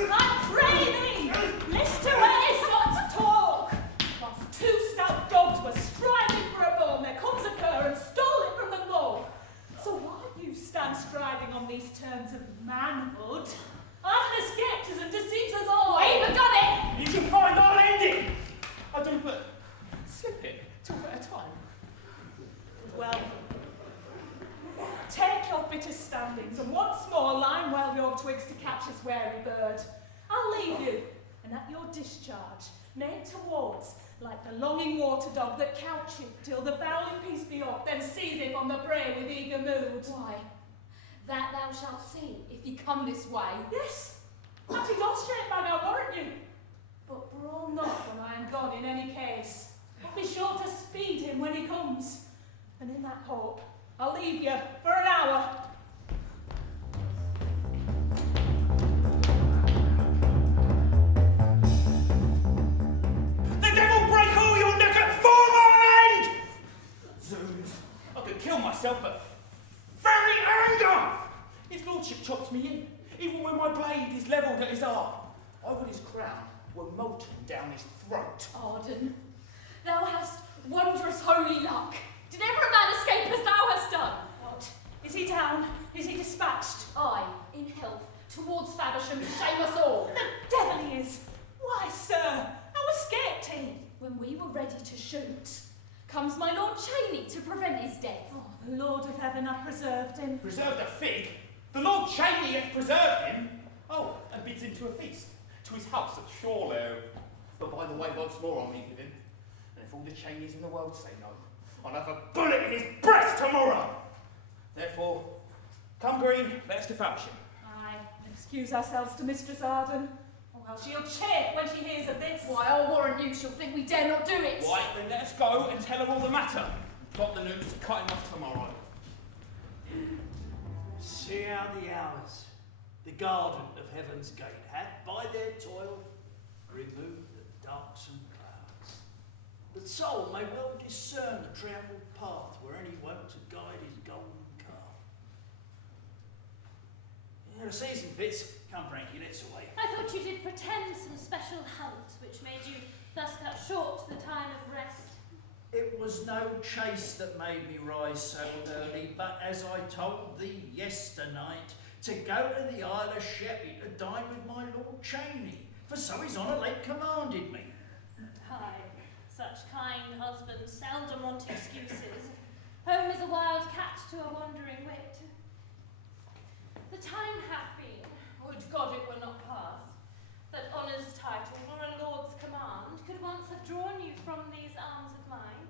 I pray thee, list to Aesop's talk. Whilst two stout dogs were striving for a bone, there comes a cur and stole it from the mob. So why you stand striving on these terms of manhood? Arden escapes us and deceives us all. I even got it! You can find our ending! I do, but slip it till a better time. Well, take your bitter standings and once more line well your twigs to catch this wary bird. I'll leave you, and at your discharge, make towards like the longing water dog that coucheth till the fowling piece be off, then seize him on the prey with eager mood. Why, that thou shalt see if he come this way. Yes, that he does, Shakebag, I warrant you. But brawl not when I am gone in any case. But be sure to speed him when he comes. And in that hope, I'll leave you for an hour. The devil break all your neck at foreland! Zoons, I could kill myself, but very anger! His lordship chops me in, even when my blade is levelled at his arm. I would his crown were molten down his throat. Arden, thou hast wondrous holy luck. Did ever a man escape as thou hast done? What? Is he down? Is he dispatched? Aye, in health, towards Faversham to shame us all. The devil he is! Why, sir, how escaped he? When we were ready to shoot, comes my Lord Cheney to prevent his death. Oh, the Lord of Heaven hath preserved him. Preserved a fig? The Lord Cheney hath preserved him. Oh, and bids him to a feast, to his house at Shawlow. But by the way, once more I'll meet with him, and if all the Cheneys in the world say no, I'll have a bullet in his breast tomorrow. Therefore, come Green, let us to Faversham. Aye, excuse ourselves to Mistress Arden, or else she'll chafe when she hears of this. Why, I'll warrant you she'll think we dare not do it. Why, then let us go and tell her all the matter. Plot the news to cut him off tomorrow. See how the hours, the garden of heaven's gate, hath by their toil removed the darksome clouds. The soul may well discern the travelled path where any wont to guide his golden car. Yeah, the season fits. Come, Frankie, let's away. I thought you did pretend some special hunt which made you thus cut short the time of rest. It was no chase that made me rise so early, but as I told thee yesternight, to go to the Isle of Sheppey to dine with my Lord Cheney, for so his honour late commanded me. Aye, such kind husbands seldom want excuses. Home is a wild cat to a wandering wit. The time hath been, would God it were not past, that honour's title or a lord's command could once have drawn you from these arms of mine.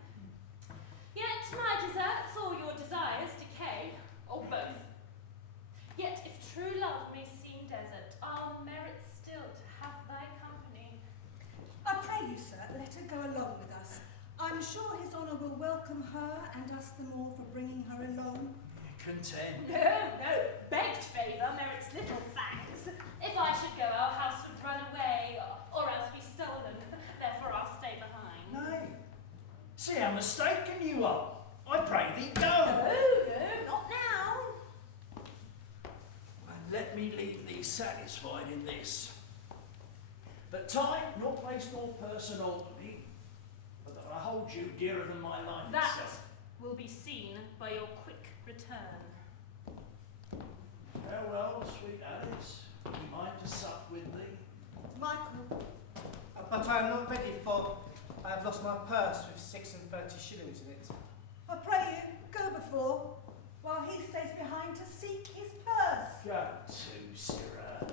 Yet my deserts or your desires decay, or both. Yet if true love may seem desert, I'll merit still to have thy company. I pray you, sir, let her go along with us. I'm sure his honour will welcome her and us the more for bringing her along. Content. No, begged favour merits little thanks. If I should go, our house would run away, or else be stolen. Therefore I'll stay behind. Nay, see how mistaken you are. I pray thee go. No, not now. And let me leave thee satisfied in this. that time, nor place, nor person alter me, but that I hold you dearer than my life That itself. will be seen by your quick return. Farewell, sweet Alice. Do you mind to sup with thee? Michael. But I am not ready, for I have lost my purse with 36 shillings in it. I pray you, go before, while he stays behind to seek his purse. Go to, sirrah.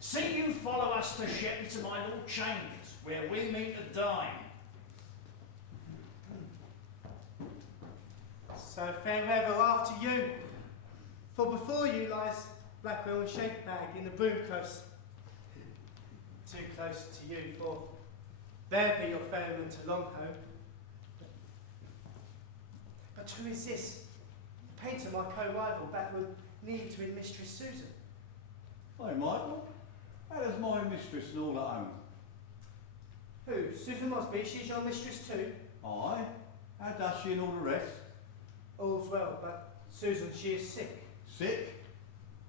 See you follow us to Shepley to my Lord Chambers, where we meet at dine. So farewell after you, for before you lies Blackwell and Shake Bag in the broom close. Too close to you, for there be your ferryman to Longholm. But who is this? The painter, my co-rival, backward need with Mistress Susan. Hi, Michael. How does my mistress and all at home? Who? Susan Mosby, she's your mistress too? Aye. How does she and all the rest? All's well, but Susan, she is sick. Sick?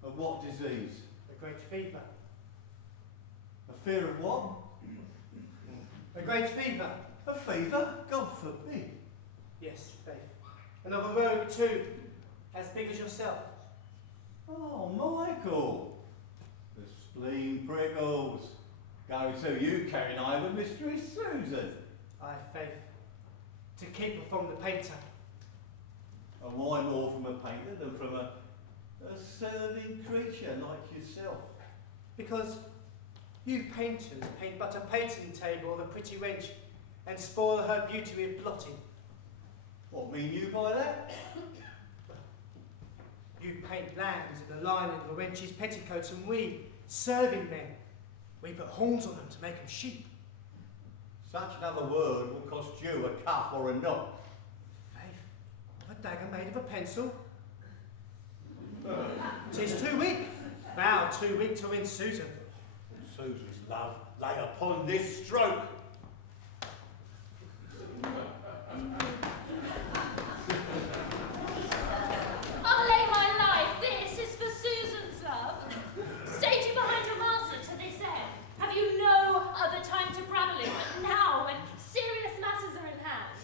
Of what disease? A great fever. A fear of what? A great fever. A fever? God forbid. Yes, faith. And of a rogue too, as big as yourself. Oh, Michael. The spleen prickles. Go to you carrying over Mistress Susan. Aye, faith. To keep her from the painter. And why more from a painter than from a serving creature like yourself? Because you painters paint but a painting table of a pretty wench and spoil her beauty with blotting. What mean you by that? You paint lambs in the lining of a wench's petticoats, and we, serving men, we put horns on them to make them sheep. Such another word will cost you a cuff or a knock. Faith, of a dagger made of a pencil. 'Tis too weak. Thou too weak to win Susan. Susan's love lay upon this stroke. I'll lay my life, this is for Susan's love. Stayed you behind your master to this end. Have you no other time to brabbling but now when serious matters are in hand?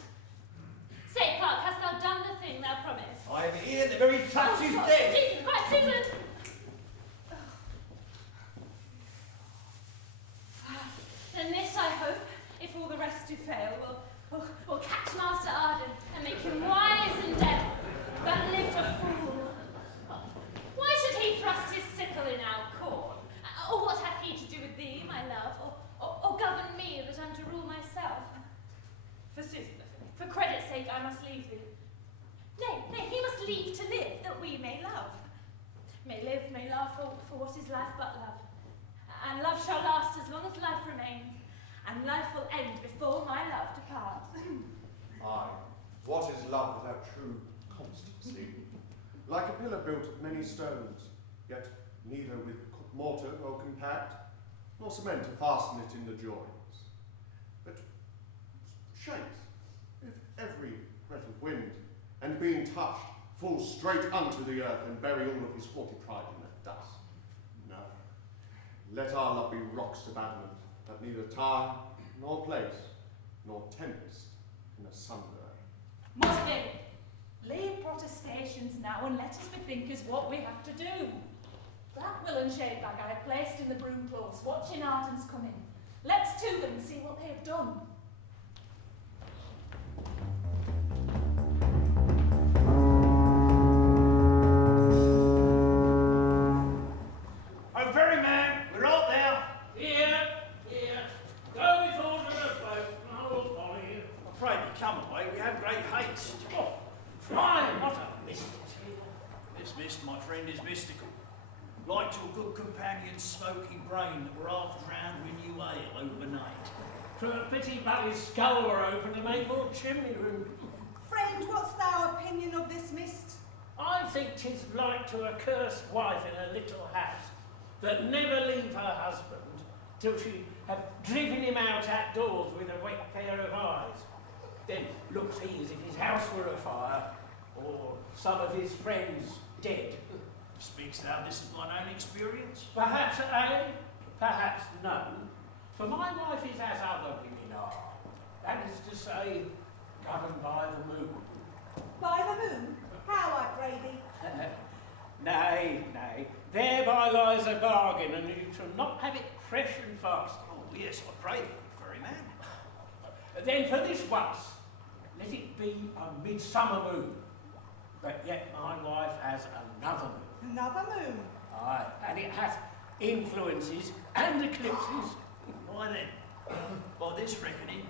Say, Clark, hast thou done the thing thou promised? I am here, the very touch is death. Jesus Christ, Susan! Then this, I hope, if all the rest do fail, will catch Master Arden and make him wise in death, that lived a fool. Why should he thrust his sickle in our corn? Or what hath he to do with thee, my love? Or govern me that I'm to rule myself? For Susan, for credit's sake, I must leave thee. Nay, he must leave to live, that we may love. May live, may love, for what is life but love? And love shall last as long as life remains, and life will end before my love depart. Aye, what is love without true constancy? Like a pillar built of many stones, yet neither with mortar nor compact, nor cement to fasten it in the joints. But shakes, if every breath of wind, and being touched, falls straight unto the earth, and bury all of his haughty pride in that dust. No, let our love be rocks of adamant, that neither time, nor place, nor tempest can asunder. Mosby, leave protestations now and let us bethink us what we have to do. That will and shade bag I have placed in the broom close, watching Arden's coming. Let's to them and see what they have done. Oh, very man, we're out there. Here. Go before to the boat, and I will follow you. I pray you come away, we have great haste. Oh, flying, what a mist it is. This mist, my friend, is mystical. Like to a good companion's smoky brain that were half drowned with new ale overnight. 'Twere a pity but his skull were open to make more chimney room. Friend, what's thy opinion of this mist? I think 'tis like to a cursed wife in a little house that never leave her husband till she have driven him out at doors with a wet pair of eyes. Then looks he as if his house were afire, or some of his friends dead. Speaks thou this of thine own experience? Perhaps aye, perhaps no. For my wife is as other women are. That is to say, governed by the moon. By the moon? How, I pray thee? Nay, nay, thereby lies a bargain, and you shall not have it fresh and fast. Oh, yes, I pray thee, very man. Then for this once, let it be a midsummer moon. But yet my wife has another moon. Another moon? Aye, and it hath influences and eclipses. Why then, by this reckoning,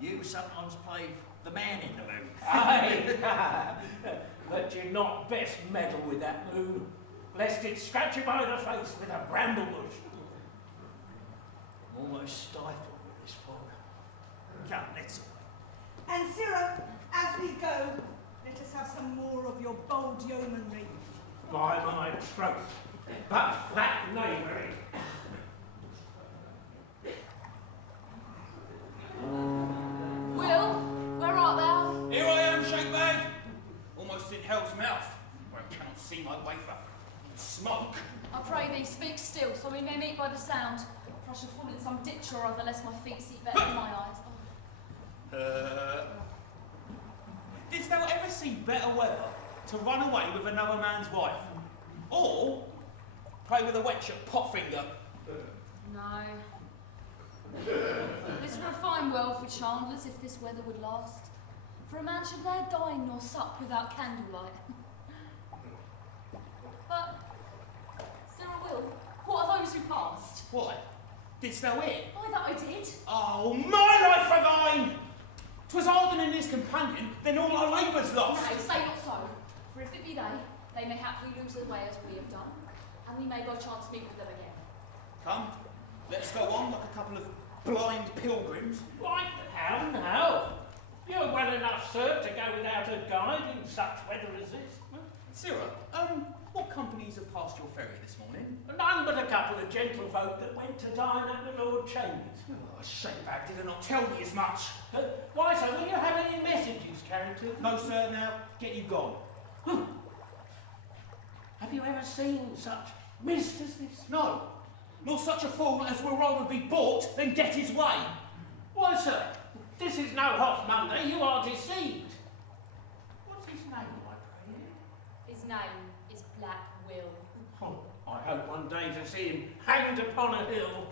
you sometimes play the man in the moon. Aye, but you'd not best meddle with that moon, lest it scratch you by the face with a bramble bush. I'm almost stifled with this fog. Come, let's away. And Cyril, as we go, let us have some more of your bold yeomanry. By my troth, but flat knavery. Will, where art thou? Here I am, Shakebag. Almost in hell's mouth, where I cannot see my way for smoke. I pray thee, speak still, so we may meet by the sound. For I shall fall in some ditch or other, lest my feet see better than my eyes. Didst thou ever see better weather to run away with another man's wife? Or play with a wench at Potfinger? No. This were a fine world for chandlers if this weather would last. For a man should ne'er dine nor sup without candlelight. But, Cyril Will, what are those who passed? Why? Didst thou hear? Why, that I did. Oh, my life for thine! 'Twas Arden and his companion, then all our labour's lost. Nay, say not so. For if it be they may haply lose their way as we have done, and we may by chance meet with them again. Come, let's go on like a couple of blind pilgrims. Why, how now? You're well enough, sir, to go without a guide in such weather as this. Sirrah, what companies have passed your ferry this morning? None but a couple of gentlefolk that went to dine at the Lord Chambers. Oh, Shakebag, did I not tell thee as much? Why, sir, will you have any messages carried to them? No, sir, now, get you gone. Have you ever seen such mist as this? No, nor such a fool as will rather be bought than get his way. Why, sir, this is no hot Monday, you are deceived. What's his name, I pray? His name is Black Will. Oh, I hope one day to see him hanged upon a hill.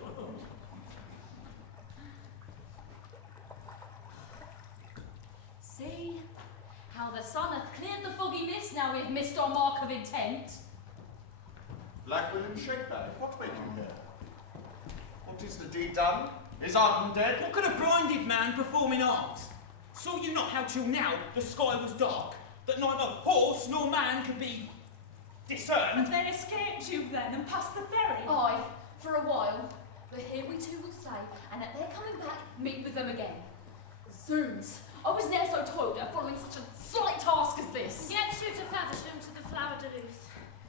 See how the sun hath cleared the foggy mist, now we have missed our mark of intent. Black Will and Shakebag, what make you here? What is the deed done? Is Arden dead? What could a blinded man perform in arms? Saw you not how till now the sky was dark, that neither horse nor man could be discerned? But they escaped you then and passed the ferry? Aye, for a while. But here we two will stay, and at their coming back, meet with them again. Zoons! I was ne'er so toiled at following such a slight task as this. Get you to Faversham to the Flower de Luce.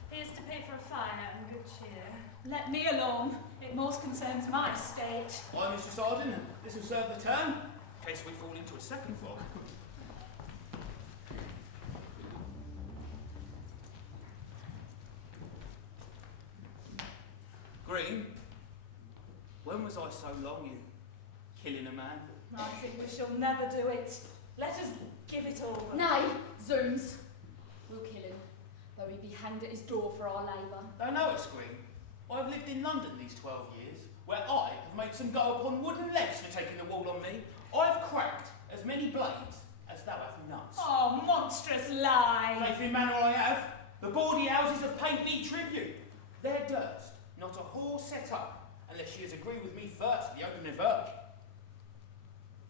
Here's to pay for a fire and good cheer. Let me alone. It most concerns my state. Why, Mistress Arden, this will serve the turn, in case we fall into a second fog. Green, when was I so long you killing a man? I think we shall never do it. Let us give it over. Nay, Zoons. We'll kill him, though he be hanged at his door for our labour. Thou knowest, Green, I've lived in London these 12 years, where I have made some go upon wooden legs for taking the wool on me. I've cracked as many blades as thou hast nuts. Oh, monstrous lie! Faith in manner I have. The bawdy houses have paid me tribute. There durst not a whore set up, unless she has agreed with me first at the opening of her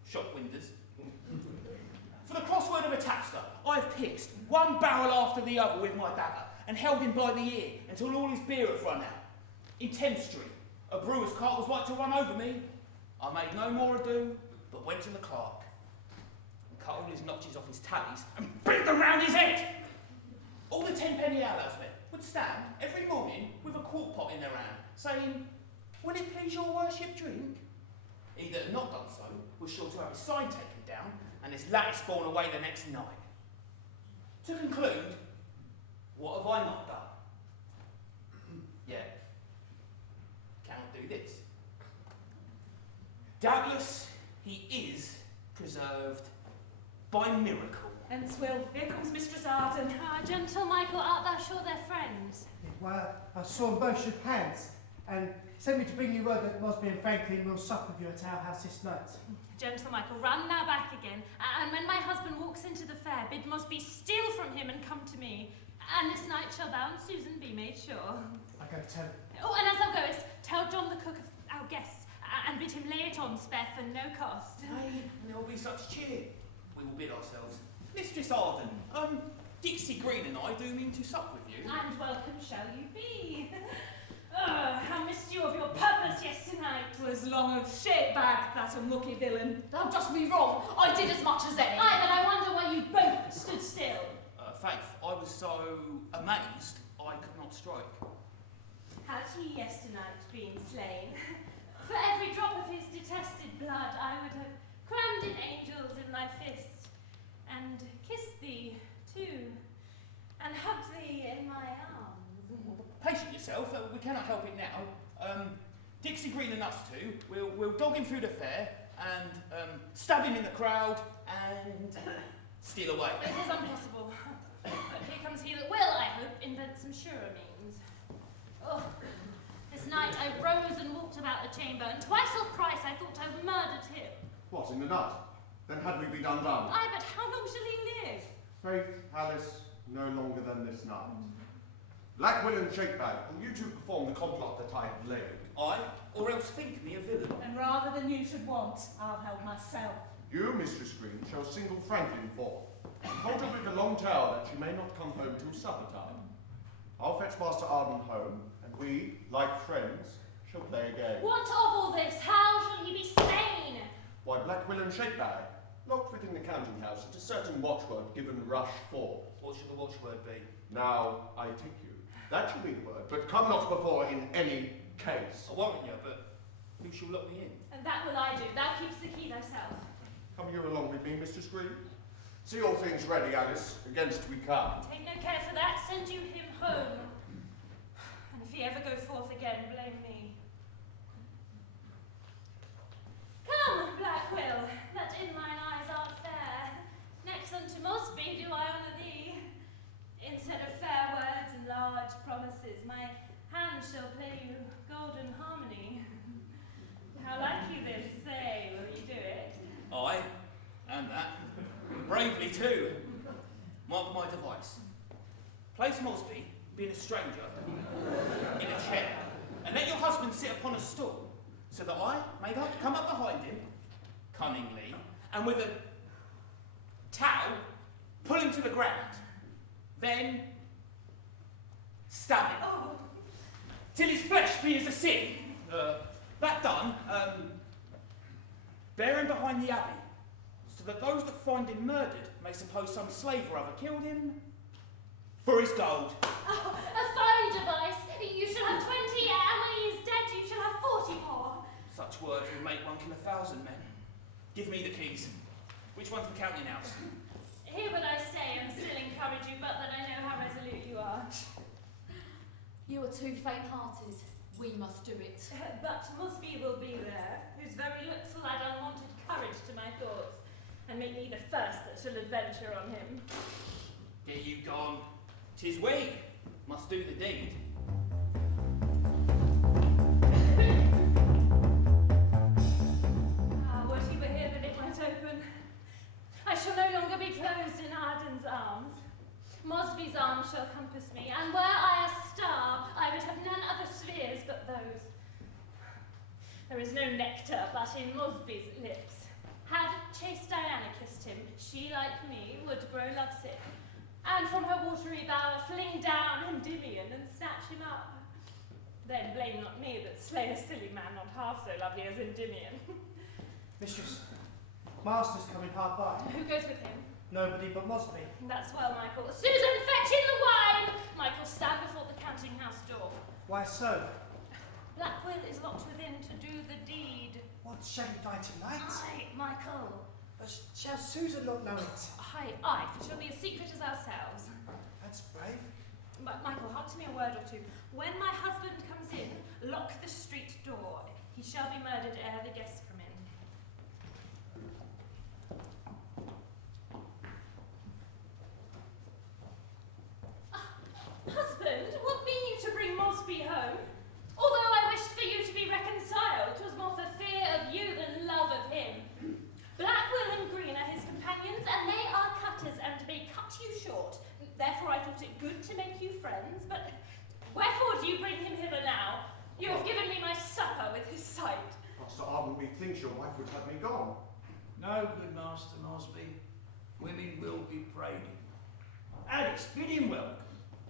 shop windows. For the crossword of a tapster, I have pierced one barrel after the other with my dagger, and held him by the ear until all his beer had run out. In Thames Street, a brewer's cart was like to run over me. I made no more ado, but went to the clerk, and cut all his notches off his tallies, and beat them round his head. All the 10-penny alehousmen would stand every morning with a quart pot in their hand, saying, "Will it please your worship drink?" He that had not done so was sure to have his sign taken down, and his lattice borne away the next night. To conclude, what have I not done? Yet, cannot do this. Doubtless he is preserved by miracle. And Swill, here comes Mistress Arden. Ah, gentle Michael, art thou sure they're friends? Well, I saw them both shook hands, and sent me to bring you word that Mosby and Franklin will sup with you at our house this night. Gentle Michael, run now back again, and when my husband walks into the fair, bid Mosby steal from him and come to me. And this night shall thou and Susan be made sure. I go tell him. Oh, and as thou goest, tell John the cook of our guests, and bid him lay it on spare for no cost. Nay, there will be such cheer. We will bid ourselves. Mistress Arden, Dixie Green and I do mean to sup with you. And welcome shall you be. Oh, how missed you of your purpose yesternight. 'Twas long of shape bag, that unlucky villain. Thou dost me wrong. I did as much as any. Aye, but I wonder why you both stood still. Faith, I was so amazed I could not strike. Had he yesternight been slain, for every drop of his detested blood I would have crammed in angels in my fist, and kissed thee too, and hugged thee in my arms. Patient yourself, we cannot help it now. Dixie Green and us two, we'll dog him through the fair, and stab him in the crowd, and steal away. It is impossible. But here comes he that will, I hope, invent some surer means. Oh, this night I rose and walked about the chamber, and twice or thrice I thought I murdered him. What, in the night? Then had we been undone? Aye, but how long shall he live? Faith, Alice, no longer than this night. Blackwell and Shakebag, will you two perform the complot that I have laid? I, or else think me a villain. And rather than you should want, I'll help myself. You, Mistress Green, shall single Franklin forth. Hold her with a long towel that she may not come home till supper time. I'll fetch Master Arden home, and we, like friends, shall play a game. What of all this? How shall he be slain? Why, Blackwell and Shakebag, locked within the counting house at a certain watchword given rush 4. What should the watchword be? Now, I take you. That shall be the word, but come not before in any case. I warrant you, but who shall lock me in? And that will I do. Thou keepst the key thyself. Come you along with me, Mistress Green. See all things ready, Alice, against we come. Take no care for that. Send you him home. And if he ever go forth again, blame me. Come, Blackwell, that in mine eyes art fair. Next unto Mosby do I honour thee. Instead of fair words and large promises, my hand shall play you golden harmony. How like you this? Say, will you do it? I, and that. Bravely too. Mark my device. Place Mosby, being a stranger, in a chair, and let your husband sit upon a stool, so that I may come up behind him, cunningly, and with a towel, pull him to the ground. Then stab him. Oh. Till his flesh be as a sieve. That done, bear him behind the abbey, so that those that find him murdered may suppose some slave or other killed him for his gold. Oh, a fine device. You shall have 20, and when he is dead, you shall have 40 more. Such words will make one kill 1,000 men. Give me the keys. Which one's the counting house? Here would I stay and still encourage you, but that I know how resolute you are. You are too faint-hearted. We must do it. But Mosby will be there, whose very looks will add unwonted courage to my thoughts, and make me the first that shall adventure on him. Get you gone. 'Tis we must do the deed. Ah, would he were here that it might open. I shall no longer be closed in Arden's arms. Mosby's arms shall compass me, and were I a star, I would have none other spheres but those. There is no nectar but in Mosby's lips. Had chaste Diana kissed him, she, like me, would grow lovesick, and from her watery bower fling down Endymion and snatch him up. Then blame not me that slay a silly man not half so lovely as Endymion. Mistress, Master's coming hard by. Who goes with him? Nobody but Mosby. That's well, Michael. Susan, fetch in the wine! Michael, stand before the counting house door. Why so? Blackwell is locked within to do the deed. What, shall he die tonight? Aye, Michael. Shall Susan not know it? Aye, for she'll be as secret as ourselves. That's brave. But Michael, hark to me a word or two. When my husband comes in, lock the street door. He shall be murdered ere the guests come in. means your wife would have me gone. No, good Master Mosby. Women will be prayed. Alice, bid him welcome.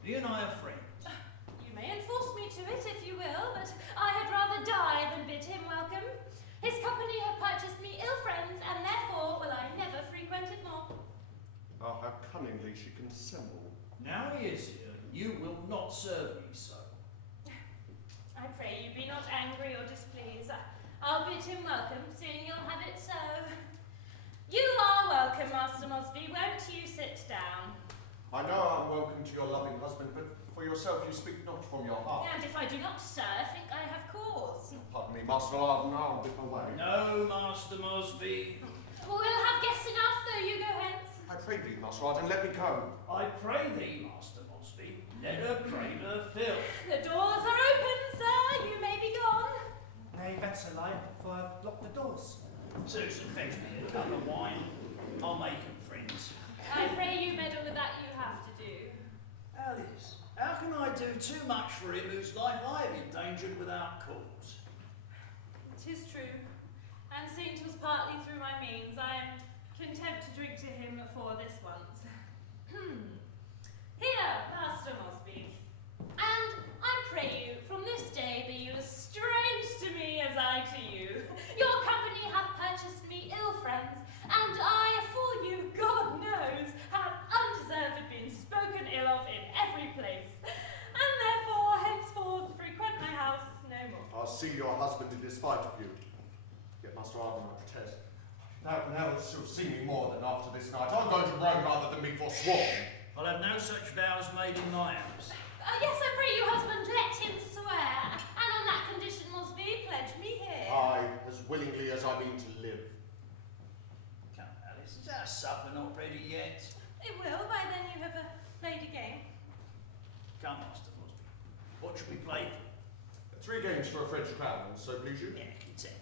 He and I are friends. You may enforce me to it if you will, but I had rather die than bid him welcome. His company have purchased me ill friends, and therefore will I never frequent it more. Ah, how cunningly she can dissemble. Now he is here, you will not serve me so. I pray you be not angry or displeased. I'll bid him welcome, seeing you'll have it so. You are welcome, Master Mosby. Won't you sit down? I know I'm welcome to your loving husband, but for yourself you speak not from your heart. And if I do not, sir, think I have cause. Pardon me, Master Arden, I'll dip away. No, Master Mosby. We'll have guests enough, though you go hence. I pray thee, Master Arden, let me go. I pray thee, Master Mosby, let her craver fill. The doors are open, sir. You may be gone. Nay, that's a lie, for I've locked the doors. Susan, fetch me a cup of wine. I'll make 'em friends. I pray you meddle with that you have to do. Alice, how can I do too much for him whose life I have endangered without cause? 'Tis true, and seeing 'twas partly through my means, I am content to drink to him for this once. Here, Master Mosby, and I pray you, from this day be you as strange to me as I to you. Your company have purchased me ill friends, and I, for you, God knows, have undeserved been spoken ill of in every place, and therefore henceforth frequent my house no more. I'll see your husband in despite of you. Yet, Master Arden, I protest. Now she'll see me more than after this night. I'll go to Rome rather than be forsworn. I'll have no such vows made in my house. Yes, I pray you, husband, let him swear, and on that condition, Mosby, pledge me here. Aye, as willingly as I mean to live. Come, Alice, is our supper not ready yet? It will, by then you have played a game. Come, Master Mosby. What should we play for? 3 games for a French crown, so please you. Yeah, consent.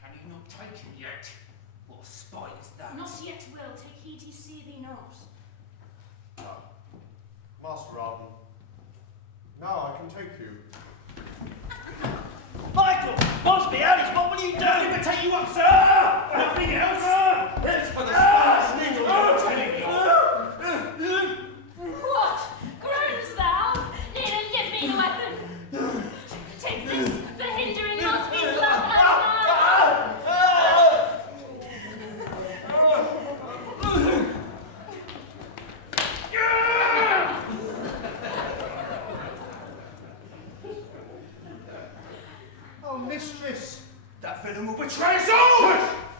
Can he not take him yet? What spite is that? Not yet will, take heed he see thee not. Ah, Master Arden, now I can take you. Michael! Mosby, Alice, what will you do? I'm going to take you up, sir! Nothing else? It's for the Spanish needle, I'm telling you. What? Groans thou? Kneel and give me the weapon. Take this for hindering Mosby's love and Oh, mistress! That villain will betray us all!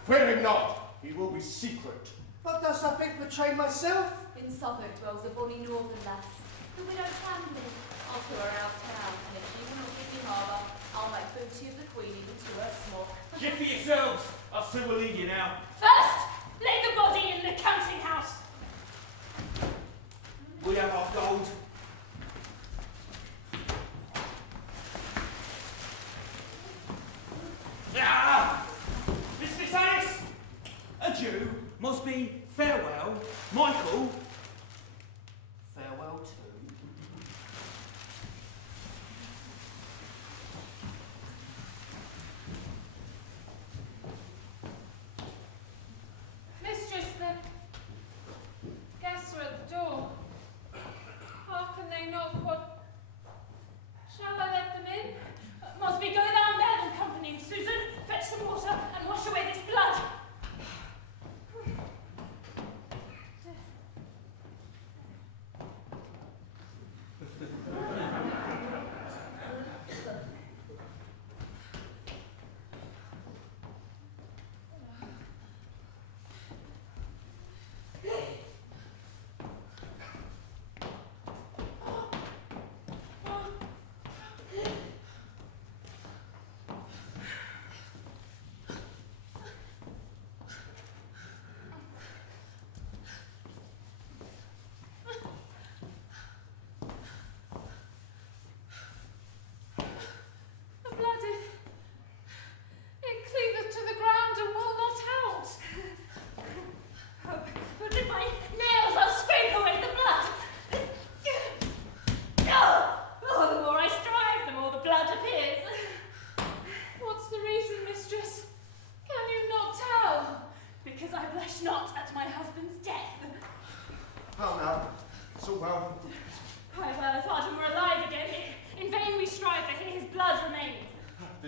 Fear him not, he will be secret. But dost thou think betray myself? In Suffolk dwells a bonny northern lass, the widow Lindley. I'll to her out town, and if she will not give me harbour, I'll make booty of the queen even to her smock. Shift for yourselves. I'll soon will leave you now. first, lay the body in the counting house. We have our gold. Ah! Mistress Alice! Adieu. Mosby, farewell. Michael, farewell too.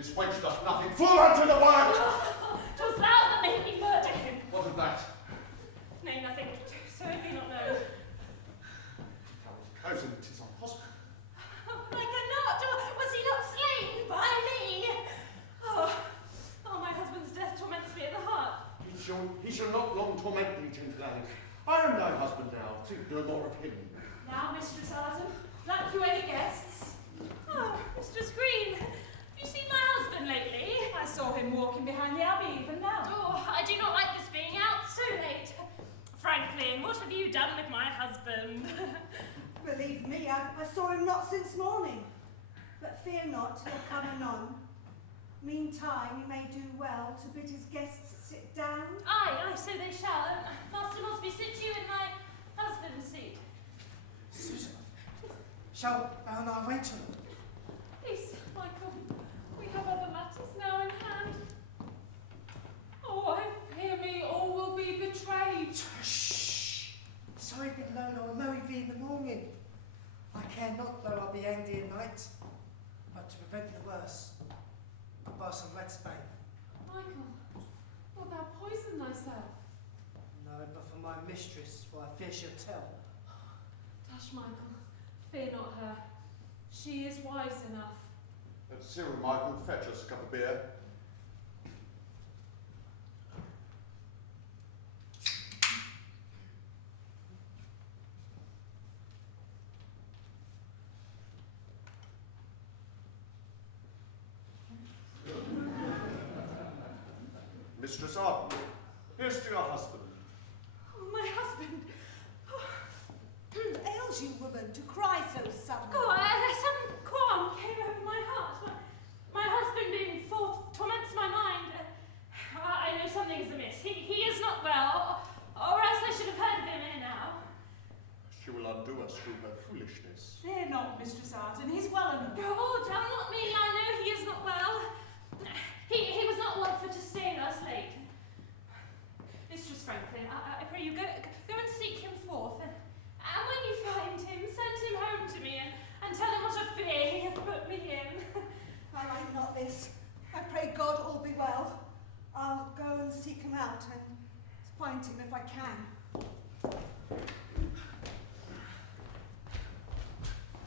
This wench does nothing. Fall unto the work! 'Twas thou that made me murder him. What of that? Nay, nothing. So it be not known. Cousin, it is impossible. I cannot. Was he not slain by me? Oh, my husband's death torments me at the heart. He shall not long torment me, gentle Alice. I am thy husband now. Think no more of him. Now, Mistress Arden, lack you any guests? Oh, Mistress Green, have you seen my husband lately? I saw him walking behind the abbey even now. Oh, I do not like this being out so late. Frankly, what have you done with my husband? Believe me, I saw him not since morning. But fear not, he'll come anon. Meantime, he may do well to bid his guests sit down. Aye, so they shall. Master Mosby, sit you in my husband's seat. Susan, shall thou and I wait a little? Please, Michael, we have other matters now in hand. Oh, I fear me all will be betrayed. Shh! Sorry be alone, I will marry thee in the morning. I care not though I'll be angry at night, but to prevent the worst, by some red Spain. Michael, wilt thou poison thyself? No, but for my mistress, for I fear she'll tell. Tush, Michael, fear not her. She is wise enough. Cyril, Michael, fetch us a cup of beer. Mistress Arden, here's to your husband. Oh, my husband. Oh. Ails you, woman, to cry so suddenly? Some qualm came over my heart. My husband being forth torments my mind. I know something's amiss. He is not well, or else I should have heard of him ere now. She will undo us through her foolishness. Fear not, Mistress Arden, he's well enough. Oh, damn not me, I know he is not well. He was not wont for to stay thus late. Mistress Franklin, I pray you go and seek him forth, and when you find him, send him home to me, and tell him what a fear he hath put me in. I like not this. I pray God all be well. I'll go and seek him out and find him if I can.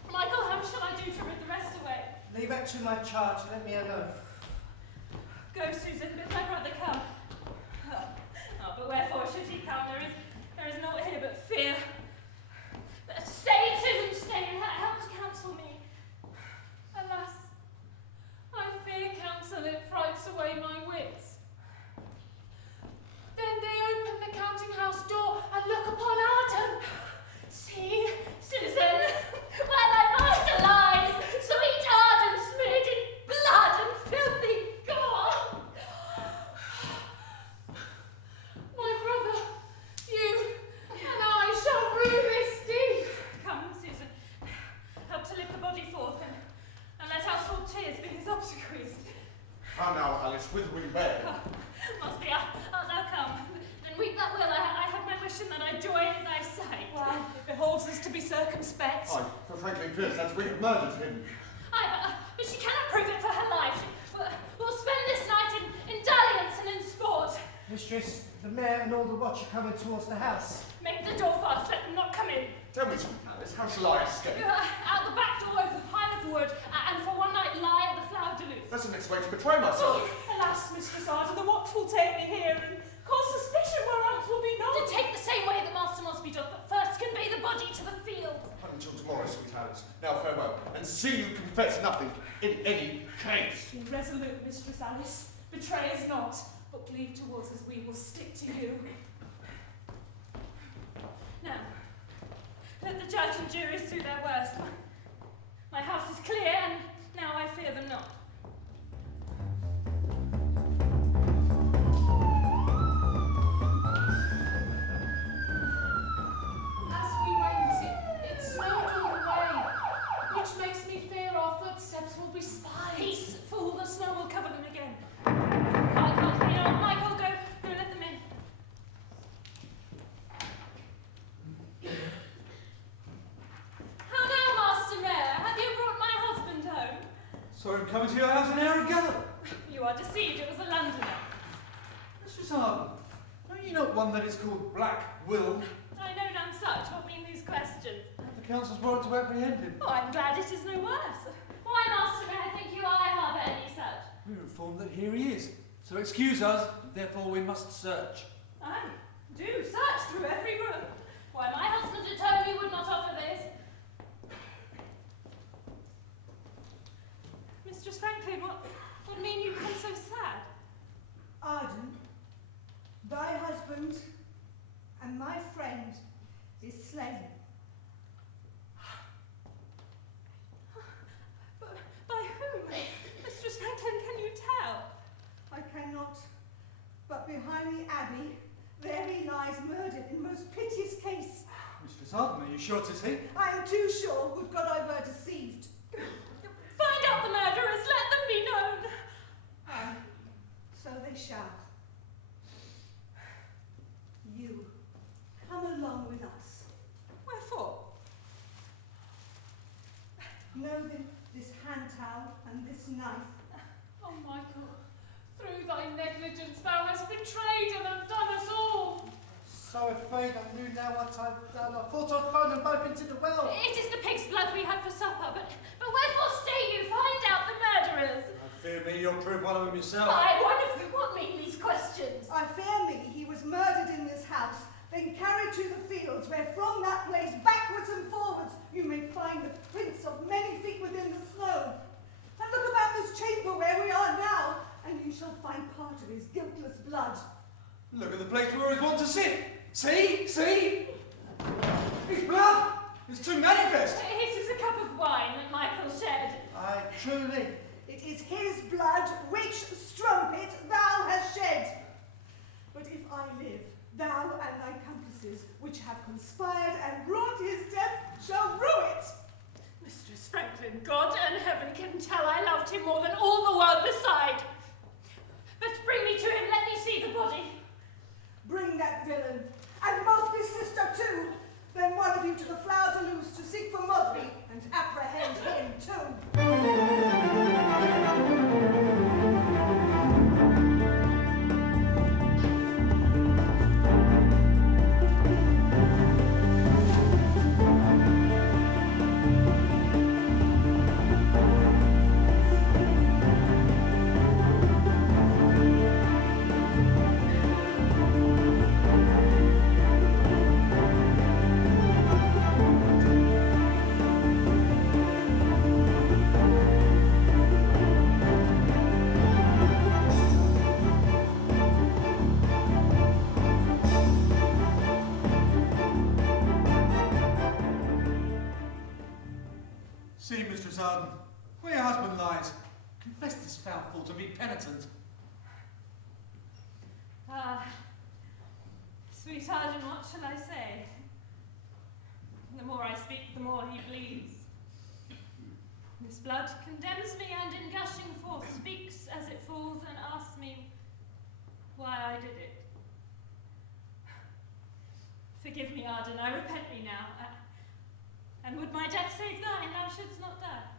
Michael, how shall I do to rid the rest away? Leave it to my charge, let me alone. Go, Susan, bid my brother come. Oh, but wherefore should he come? There is naught here but fear. Stay, Susan, stay, and help to counsel me. Alas, I fear counsel it frights away my wits. Then they open the counting house door and look upon Arden. See, Susan, where thy master lies, sweet Arden smeared in blood and filthy gore. My brother, you and I shall rue this deed. Come, Susan, help to lift the body forth, and let our salt tears be his obsequies. Come now, Alice, whither will you bear? Mosby, art thou come? Then weep that will. I have my wish in that I join in thy sight. Why, it behoves us to be circumspect. Aye, for frankly fears that we have murdered him. Aye, but she cannot prove it for her life. We'll spend this night in dalliance and in sport. Mistress, the mayor and all the watch are coming towards the house. Make the door fast, let them not come in. Tell me something, Alice, how shall I escape? Out the back door over the pile of wood, and for one night lie at the Flower de Luce. That's the next way to betray myself. Alas, Mistress Arden, the watch will take me here and cause suspicion where else will be known. To take the same way that Master Mosby doth, but first convey the body to the field. Until tomorrow, sweet Alice. Now farewell, and see you confess nothing in any case. Be resolute, Mistress Alice. Betray us not, but cleave towards us. We will stick to you. Now, let the judge and juries do their worst. My house is clear, and now I fear them not. As we wait, it snowed all the way, which makes me fear our footsteps will be spied. Peace, fool, the snow will cover them again. I can't fear not. Michael, go let them in. How now, Master Mayor? Have you brought my husband home? Saw him coming to your house an hour ago. You are deceived, it was a Londoner. Mistress Arden, know you not one that is called Black Will? I know none such. What mean these questions? The council's warrant to apprehend him. Oh, I'm glad it is no worse. Why, master, may I think you I harbour any such? We're informed that here he is. So excuse us, therefore we must search. Aye, do search through every room. Why, my husband had told me would not offer this. Mistress Franklin, what mean you come so sad? Arden, thy husband and my friend is slain. By whom? Mistress Franklin, can you tell? I cannot, but behind the abbey, there he lies murdered in most piteous case. Mistress Arden, are you sure 'tis he? I am too sure, would God I were deceived. Find out the murderers, let them be known. Aye, so they shall. You, come along with us. Wherefore? Know this hand towel and this knife. Oh, Michael, through thy negligence thou hast betrayed and undone us all. So afraid I knew now what I've done. I thought I'd thrown them both into the well. It is the pig's blood we had for supper, but wherefore stay you? Find out the murderers. I fear me you'll prove one of them yourself. Why, one of you, what mean these questions? I fear me he was murdered in this house, then carried to the fields, where from that place, backwards and forwards, you may find the prints of many feet within the snow. And look about this chamber where we are now, and you shall find part of his guiltless blood. Look at the place where he's wont to sit. See? See? His blood is too manifest. It is a cup of wine that Michael shed. Aye, truly. It is his blood which, strumpet, thou hast shed. But if I live, thou and thy accomplices, which have conspired and wrought his death, shall rue it. Mistress Franklin, God and heaven can tell I loved him more than all the world beside. But bring me to him, let me see the body. Bring that villain, and Mosby's sister too. Then one of you to the Flower de Luce to seek for Mosby and apprehend him too. See, Mistress Arden, where your husband lies. Confess this foul fault and be penitent. Ah, sweet Arden, what shall I say? The more I speak, the more he bleeds. This blood condemns me, and in gushing forth speaks as it falls and asks me why I did it. Forgive me, Arden, I repent me now. And would my death save thine, thou shouldst not die.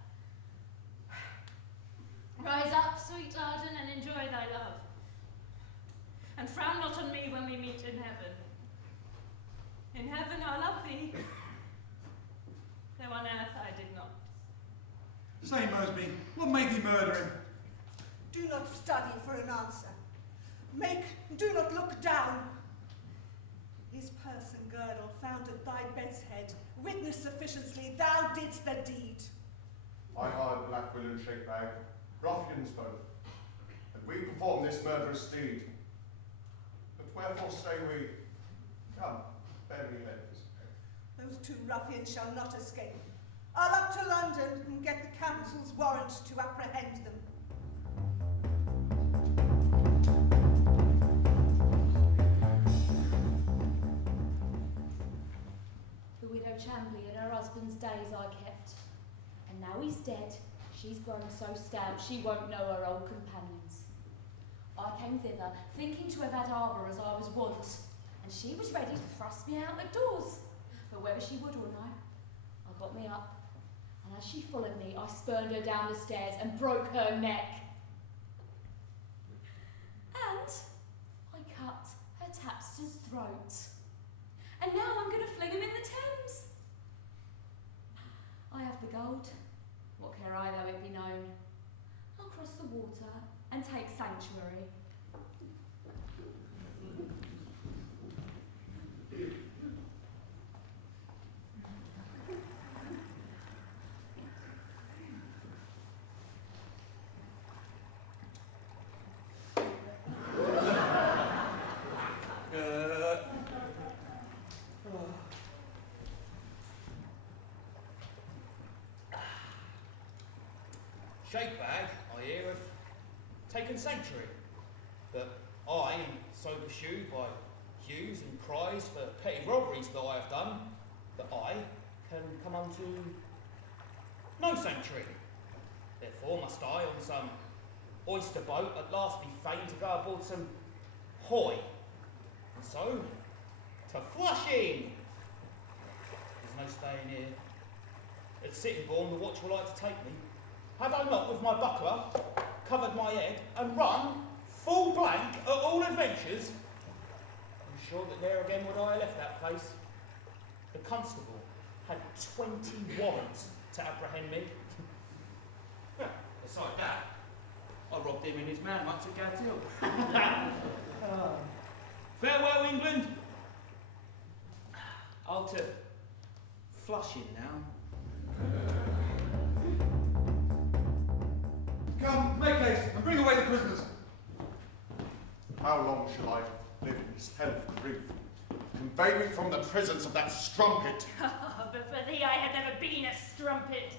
Rise up, sweet Arden, and enjoy thy love. And frown not on me when we meet in heaven. In heaven I love thee, though on earth I did not. Say, Mosby, what made thee murder him? Do not study for an answer. Do not look down. His purse and girdle found at thy bed's head witness sufficiently thou didst the deed. I hired Black Will and Shake Bag, ruffians both, and we performed this murderous deed. But wherefore stay we? Come, bear me heads. Those two ruffians shall not escape. I'll up to London and get the council's warrant to apprehend them. The widow Chambly in her husband's days I kept, and now he's dead, she's grown so stout she won't know her old companions. I came thither, thinking to have had arbour as I was wont, and she was ready to thrust me out the doors. But whether she would or no, I got me up. and as she followed me, I spurned her down the stairs and broke her neck. And I cut her tapster's throat. And now I'm going to fling him in the Thames. I have the gold. What care I though it be known? I'll cross the water and take sanctuary. Shakebag, I hear, have taken sanctuary, but I am so pursued by hues and cries for petty robberies that I have done, that I can come unto no sanctuary. Therefore must I, on some oyster boat, at last be fain to go aboard some hoy, and so to Flushing. There's no staying here. At Sittingbourne, the watch will like to take me. Have I not, with my buckler, covered my head and run full blank at all adventures? I'm sure that there again would I have left that place. The constable had 20 warrants to apprehend me. Besides that, I robbed him in his man once at Gad's Hill. Farewell, England. I'll to Flushing now. Come, make haste, and bring away the prisoners. How long shall I live in this hell of grief? Convey me from the presence of that strumpet. But for thee I had never been a strumpet.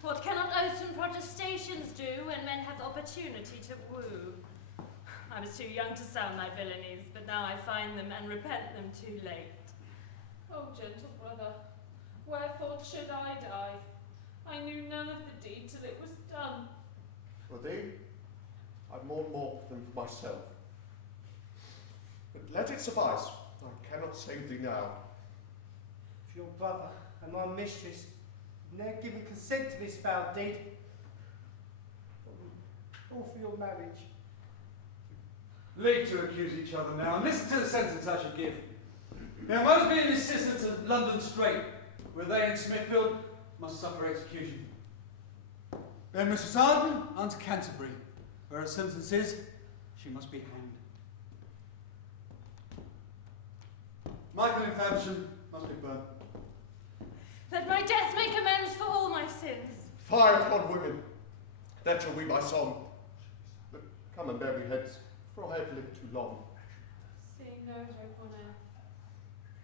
What cannot oaths and protestations do when men have the opportunity to woo? I was too young to sound thy villainies, but now I find them and repent them too late. Oh, gentle brother, wherefore should I die? I knew none of the deed till it was done. For thee, I mourn more than for myself. But let it suffice. I cannot save thee now. If your brother and my mistress had ne'er given consent to this foul deed, or for your marriage. Leave to accuse each other now, and listen to the sentence I shall give. Now, Mosby and his sister to London straight, where they in Smithfield must suffer execution. Then Mrs. Arden unto Canterbury, where her sentence is, she must be hanged. Michael in Faversham must be burnt. That my death make amends for all my sins. Fire upon women, that shall be my song. But come and bear me hence, for I have lived too long. Seeing no hope on earth,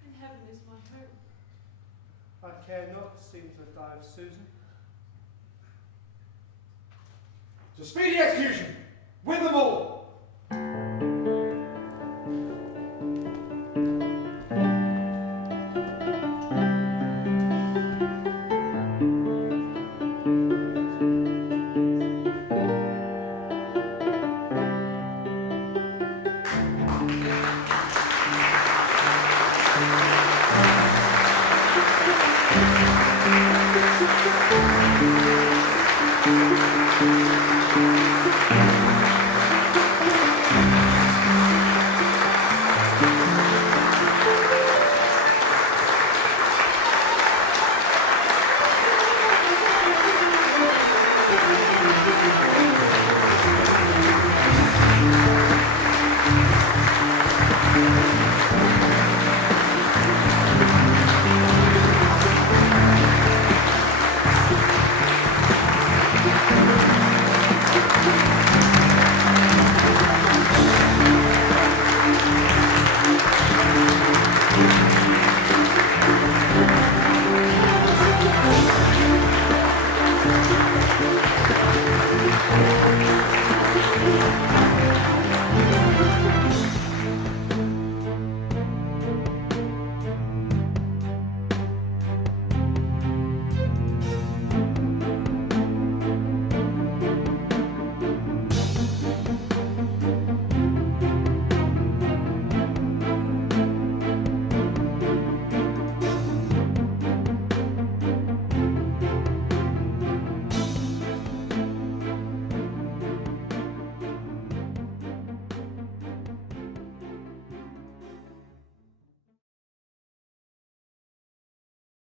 in heaven is my hope. I care not to seem to die of Susan. To speedy execution, with them all! Thank you.